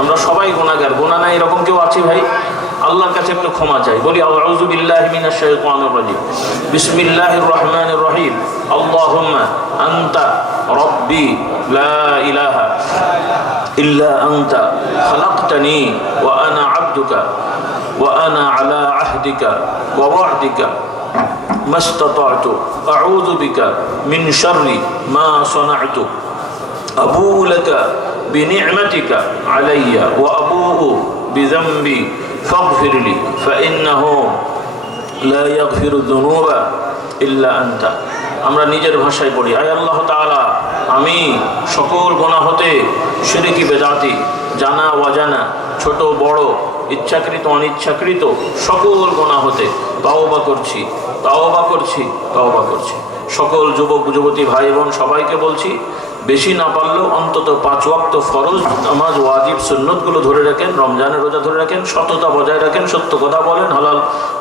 আমরা সবাই গুনাহগার, গুনাহ নাই এরকম কেউ আছে ভাই? আল্লাহর কাছে একটু ক্ষমা চাই, বলি আউযু বিল্লাহি মিনাশ শাইতানির রাজিম, বিসমিল্লাহির রহমানির রহিম, আল্লাহুম্মা আনতা রাব্বি লা ইলাহা ইল্লা আনতা খালাকতানি ওয়া আনা আবদুকা ওয়া আনা আলা আহদিকা ওয়া ওয়া'দিকা মাস্তাতা'তু আউযু বিকা মিন শাররি মা সানা'তু আবুউ লাকা বিনি'মাতিকা আলাইয়া ওয়া আবুউ বিযামবি ফাগফিরলি ফাইন্নাহু লা ইয়াগফিরু যুনুবা ইল্লা আনতা। আমরা নিজের ভাষায় পড়ি, আয় আল্লাহ তাআলা, আমি সকল গুনাহ হতে, শিরকি বেদাতি, জানা অজানা, ছোট বড়, ইচ্ছাকৃত অনিচ্ছাকৃত সকল গুনাহ হতে তওবা করছি, তওবা করছি, তওবা করছি। সকল যুবক যুবতী ভাই বোন সবাইকে বলছি, বেশি না পারলেও অন্তত 5 ওয়াক্ত ফরজ নামাজ, ওয়াজিব, সুন্নতগুলো ধরে রাখেন, রমজানের রোজা ধরে রাখেন, সততা বজায় রাখেন, সত্য কথা বলেন, হালাল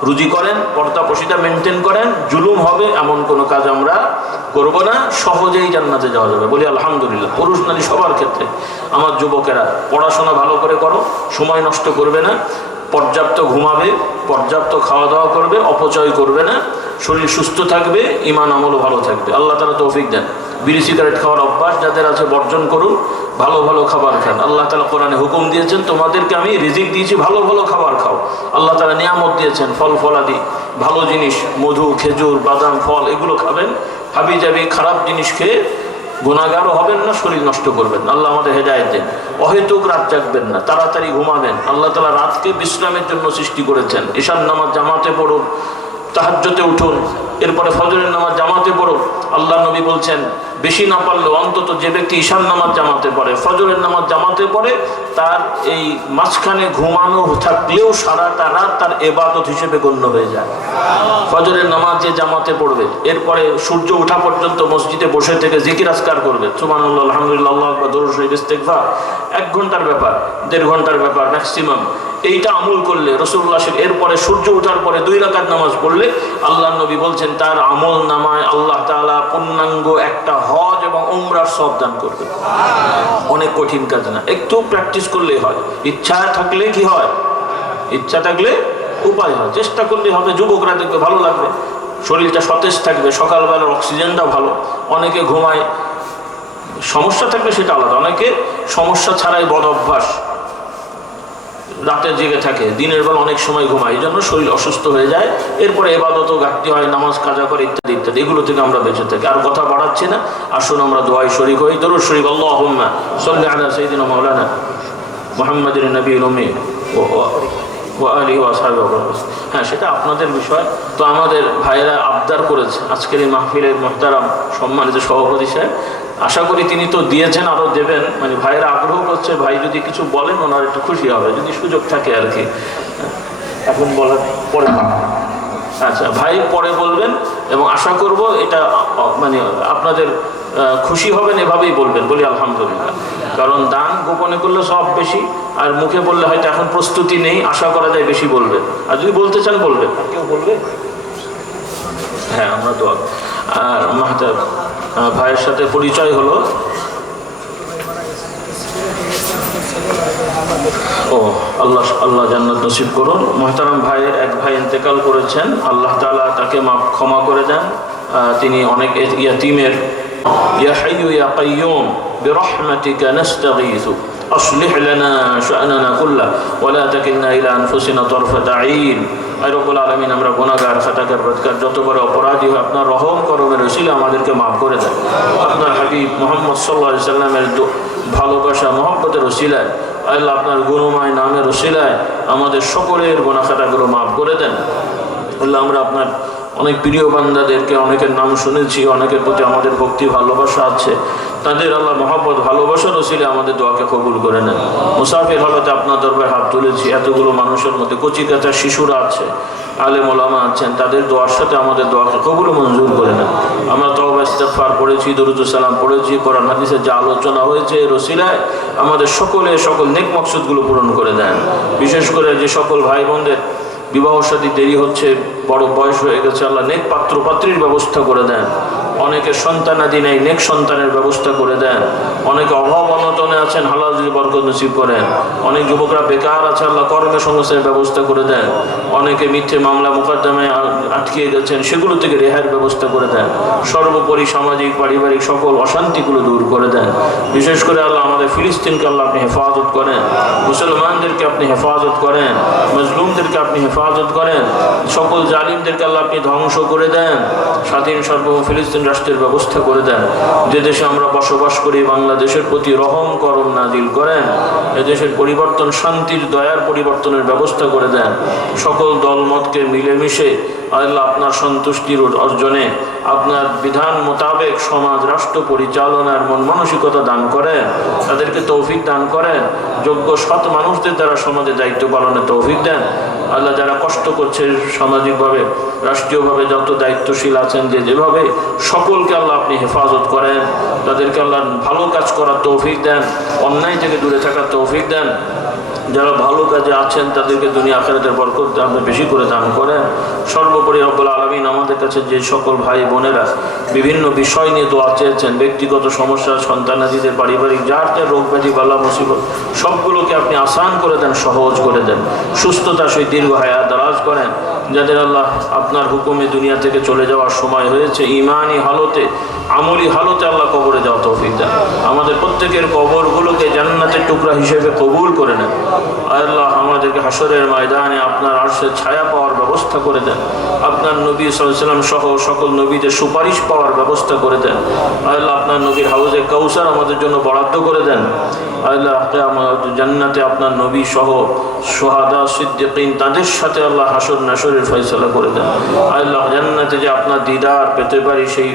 রুজি করেন, পর্দাপশিতা মেনটেন করেন। জুলুম হবে এমন কোনো কাজ আমরা করব না, সহজেই জান্নাতে যাওয়া যাবে, বলি আলহামদুলিল্লাহ। পুরুষ নারী সবার ক্ষেত্রে আমার যুবকেরা পড়াশোনা ভালো করে করো, সময় নষ্ট করবে না, পর্যাপ্ত ঘুমাবে, পর্যাপ্ত খাওয়া দাওয়া করবে, অপচয় করবে না, শরীর সুস্থ থাকবে, ঈমান আমলও ভালো থাকবে। আল্লাহ তাআলা তৌফিক দেন। বিড়ি সিগারেট খাওয়ার অভ্যাস যাদের আছে বর্জন করুন, ভালো ভালো খাবার খান। আল্লাহ তাআলা কোরআনে হুকুম দিয়েছেন, তোমাদেরকে আমি রিজিক দিয়েছি, ভালো ভালো খাবার খাও। আল্লাহ তাআলা নিয়ামত দিয়েছেন, ফল ফলাদি, ভালো জিনিস, মধু, খেজুর, বাদাম, ফল, এগুলো খাবেন। হাবি জাবি খারাপ জিনিস খেয়ে গুনাহগারও হবেন না, শরীর নষ্ট করবেন না। আল্লাহ আমাদের হেদায়েত দেন। অহেতুক রাত জাগবেন না, তাড়াতাড়ি ঘুমাবেন। আল্লাহ তাআলা রাতকে বিশ্রামের জন্য সৃষ্টি করেছেন। ঈশার নামাজ জামাতে পড়ুন, তাহাজ্জুদে উঠুন, এরপরে ফজরের নামাজ জামাতে পড়ুন। আল্লাহ নবী বলছেন, বেশি না পারলেও অন্তত যে ব্যক্তি ঈশার নামাজ জামাতে পড়ে, ফজরের নামাজ জামাতে পড়ে, তার এই মাঝখানে ঘুমানো থাকলেও সারাটা রাত তার ইবাদত হিসেবে গণ্য হয়ে যায়। ফজরের নামাজ যে জামাতে পড়বে, এরপরে সূর্য ওঠা পর্যন্ত মসজিদে বসে থেকে জিকির আজকার করবে, সুবহানাল্লাহ, আলহামদুলিল্লাহ, আল্লাহু আকবার, দরুদ শরীফ, ইস্তেগফার, 1 ঘন্টার ব্যাপার, 1.5 ঘন্টার ব্যাপার ম্যাক্সিমাম। এইটা আমল করলে রাসূলুল্লাহ এরপরে সূর্য ওঠার পরে 2 রাকাত নামাজ পড়লে আল্লাহ নবী বলছেন তার আমল নামায় আল্লাহ তাআলা পূর্ণাঙ্গ একটা হজ এবং উমরার সওয়াব দান করবে। অনেক কঠিন কাজ না, একটু প্র্যাকটিস করলেই হয়। ইচ্ছা থাকলে কি হয়? ইচ্ছা থাকলে উপায় হয়। চেষ্টা করলে হবে। যুবকরা দেখবে ভালো লাগবে, শরীরটা সতেজ থাকবে, সকালবেলার অক্সিজেনটা ভালো। অনেকে ঘুমায়, সমস্যা থাকলে সেটা আলাদা। অনেকে সমস্যা ছাড়াই বদ অভ্যাস, রাতে জেগে থাকে, দিনের বেলা অনেক সময় ঘুমায়, এই জন্য শরীর অসুস্থ হয়ে যায়। এরপরে ইবাদতও ঘাটতি হয়, নামাজ কাজা করে ইত্যাদি ইত্যাদি। এগুলো থেকে আমরা বেঁচে থাকি। আর কথা বাড়াচ্ছি না, আসুন আমরা দোয়ায় শরীক হই। দরুদ শরীফ আল্লাহুম্মা সাল্লি আলা সাইয়্যিদিনা মাওলানা মুহাম্মাদিন নবিয়্যিল উম্মি ওয়া আলিহি ওয়া আসহাবিহি। হ্যাঁ, সেটা আপনাদের বিষয়। তো আমাদের ভাইয়েরা আবদার করেছে আজকের এই মাহফিলের মুহতারাম সম্মানিত সভাপতি সাহেব, আশা করি তিনি তো দিয়েছেন, আরও দেবেন। মানে ভাইয়েরা আগ্রহ করছে, ভাই যদি কিছু বলেন ওনার একটু খুশি হবে, যদি সুযোগ থাকে আর কি। এখন বলার পরে, আচ্ছা ভাই পরে বলবেন, এবং আশা করব এটা মানে আপনাদের খুশি হবেন, এভাবেই বলবেন। বলি আলহামদুলিল্লাহ। কারণ দান গোপনে করলে সব বেশি, আর মুখে বললে হয়তো এখন প্রস্তুতি নেই, আশা করা যায় বেশি বলবেন। আর যদি বলতে চান বলবেন। কেউ বলবে? হ্যাঁ, আমরা তো। আর মাহতাব ভাইয়ের সাথে পরিচয় হলো। ও আল্লাহ আল্লাহ জান্নাত নসিব করুন। মুহতারাম ভাইয়ের এক ভাই ইন্তেকাল করেছেন, আল্লাহ তাআলা তাকে ক্ষমা করে দেন। তিনি অনেক ইয়াতীমের ইয়া হাইয়্যু ইয়া কাইয়্যুম বিরহমাতিকা নাস্তাগীথু أصلح لنا شأننا كله ولا تكلنا إلى أنفسنا طرفة عين। আয় রব্বুল আলামিন, আমরা গুনাহগার, খাতাকার, বদকার, যত বড় অপরাধী হয় আপনার রহম করমের ওসিলা আমাদেরকে মাফ করে দেন। আপনার হাবিব মুহাম্মদ সাল্লাল্লাহু আলাইহি সাল্লামের ভালোবাসা মহব্বতের ওসিলায়, আল্লাহ আপনার গুণময় নামের ওসিলায় আমাদের সকলের গুনাহ খাতাগুলো মাফ করে দেন। আল্লাহ, আমরা আপনার অনেক প্রিয় বান্দাদেরকে, অনেকের নাম শুনেছি, অনেকের প্রতি আমাদের ভক্তি ভালোবাসা আছে, তাদের আল্লাহ মহব্বত ভালোবাসার ওসিলে আমাদের দোয়াকে কবুল করে নেন। মুসাফির হালতে আপনার দরবারে হাত তুলেছি, এতগুলো মানুষের মধ্যে কচি কাঁচা শিশুরা আছে, আলেম ওলামা আছেন, তাদের দোয়ার সাথে আমাদের দোয়াকে কবুল মঞ্জুর করে নেন। আমরা তওবা ইস্তিগফার পড়েছি, দরুদ সালাম পড়েছি, কোরআন হাদিসে যা আলোচনা হয়েছে এর ওসিলায় আমাদের সকল নেক মাকসুদগুলো পূরণ করে দেন। বিশেষ করে যে সকল ভাই বোনদের বিবাহ শাদী দেরি হচ্ছে, বড় বয়স হয়ে গেছে, আল্লাহ নেক পাত্র পাত্রীর ব্যবস্থা করে দেন। অনেকের সন্তানাদি নেই, নেক সন্তানের ব্যবস্থা করে দেন। অনেকে অভাব অনটনে আছেন, হালাল রুজি বরকত নসিব করেন। অনেক যুবকরা বেকার আছে, আল্লাহ কর্মসংস্থানের ব্যবস্থা করে দেন। অনেকে মিথ্যে মামলা মোকদ্দমায় আটকিয়ে গেছেন, সেগুলো থেকে রেহাইয়ের ব্যবস্থা করে দেন। সর্বোপরি সামাজিক পারিবারিক সকল অশান্তিগুলো দূর করে দেন। বিশেষ করে আল্লাহ আমাদের ফিলিস্তিনকে আল্লাহ আপনি হেফাজত করেন, মুসলমানদেরকে আপনি হেফাজত করেন, মজলুমদেরকে আপনি হেফাজত করেন, সকল জালিমদেরকে আল্লাহ আপনি ধ্বংস করে দেন। স্বাধীন সার্বভৌম ফিলিস্তিন রাষ্ট্রের ব্যবস্থা করে দেন। যে দেশে আমরা বসবাস করি বাংলাদেশের প্রতি রহম করম নাজিল করেন। এদেশের পরিবর্তন, শান্তির দয়ার পরিবর্তনের ব্যবস্থা করে দেন। সকল দলমতকে মিলেমিশে আল্লাহ আপনার সন্তুষ্টির অর্জনে আপনার বিধান মোতাবেক সমাজ রাষ্ট্র পরিচালনার মন মানসিকতা দান করেন, তাদেরকে তৌফিক দান করেন। যোগ্য সৎ মানুষদের দ্বারা সমাজে দায়িত্ব পালনের তৌফিক দেন। আল্লাহ যারা কষ্ট করছে সামাজিকভাবে, রাষ্ট্রীয়ভাবে যত দায়িত্বশীল আছেন, যে যেভাবে, সকলকে আল্লাহ আপনি হেফাজত করেন। তাদেরকে আল্লাহ ভালো কাজ করার তৌফিক দেন, অন্যায় থেকে দূরে থাকার তৌফিক দেন। যারা ভালো কাজে আছেন তাদেরকে দুনিয়া আখিরাতের বরকত আপনি বেশি করে দান করেন। সর্বোপরি রব্বুল আলামিন আমাদের কাছে যে সকল ভাই বোনেরা বিভিন্ন বিষয় নিয়ে দোয়া চেয়েছেন, ব্যক্তিগত সমস্যা, সন্তানাদিদের, পারিবারিক যার যার রোগ ব্যাধি, বালা মুসিবত, সবগুলোকে আপনি আসান করে দেন, সহজ করে দেন। সুস্থতা সহিত দীর্ঘ হায়াত দারাজ করেন। যাদের আল্লাহ আপনার হুকুমে দুনিয়া থেকে চলে যাওয়ার সময় হয়েছে, ইমানি হালতে, আমলি হালতে আল্লাহ কবরে যাওয়া তৌফিক দেন। আমাদের প্রত্যেকের কবরগুলোকে জান্নাতের টুকরা হিসেবে কবুল করে নেন। আল্লাহ আমাদেরকে হাসরের ময়দানে আপনার আরশের ছায়া পাওয়ার ব্যবস্থা করে দেন। আপনার নবী সাল্লাল্লাহু আলাইহি ওয়াসাল্লাম সহ সকল নবীদের সুপারিশ পাওয়ার ব্যবস্থা করে দেন। আল্লাহ আপনার নবীর হাউজে কাউসার আমাদের জন্য বরাদ্দ করে দেন। আল্লাহ জান্নাতে আপনার নবী সহ শুহাদা, সিদ্দিকিন, তাদের সাথে আল্লাহ হাসর নাসরের ফয়সালা করে দেন। আল্লাহ জান্নাতে যে আপনার দিদার পেতে পারি, সেই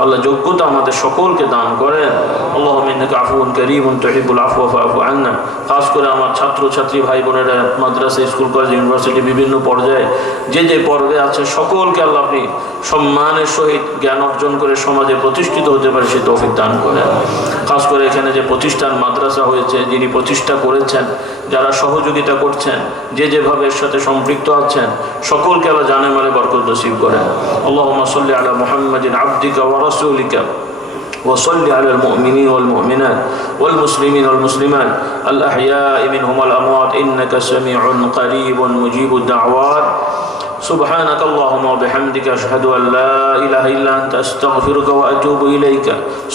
আল্লাহ যোগ্যতা আমাদের সকলকে দান করেন। আল্লাহুম্মা ইন্নাকা আফুউন কারীমুন তুহিব্বুল আফওয়া ফা'ফু আন্না। খাস করে আমার ছাত্রছাত্রী ভাই বোনেরা মাদ্রাসা, স্কুল, কলেজ, ইউনিভার্সিটি বিভিন্ন পর্যায়ে যে পর্বে আছে সকলকে আল্লাহ আপনি সম্মানের সহিত জ্ঞান অর্জন করে সমাজে প্রতিষ্ঠিত হতে পারে সে তৌফিক দান করেন। খাস করে এখানে যে প্রতিষ্ঠান মাদ্রাসা হয়েছে, যিনি প্রতিষ্ঠা করেছেন, যারা সহযোগিতা করছেন, যেভাবে এর সাথে সম্পৃক্ত আছেন, সকলকে আল্লাহ জানে মালে বরকত নসিব করেন। আল্লাহুম্মা সাল্লি আলা মুহাম্মাদিন আবদিকা ওয়া রাসূলিকা وصل على المؤمنين والمؤمنات والمسلمين والمسلمات الأحياء منهم والأموات إنك سميع قريب مجيب الدعوات سبحانك اللهم وبحمدك أشهد أن لا إله إلا أنت أستغفرك وأتوب إليك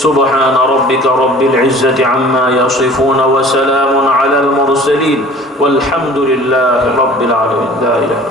سبحان ربك رب العزة عما يصفون وسلام على المرسلين والحمد لله رب العالمين. لا إله إلا الله.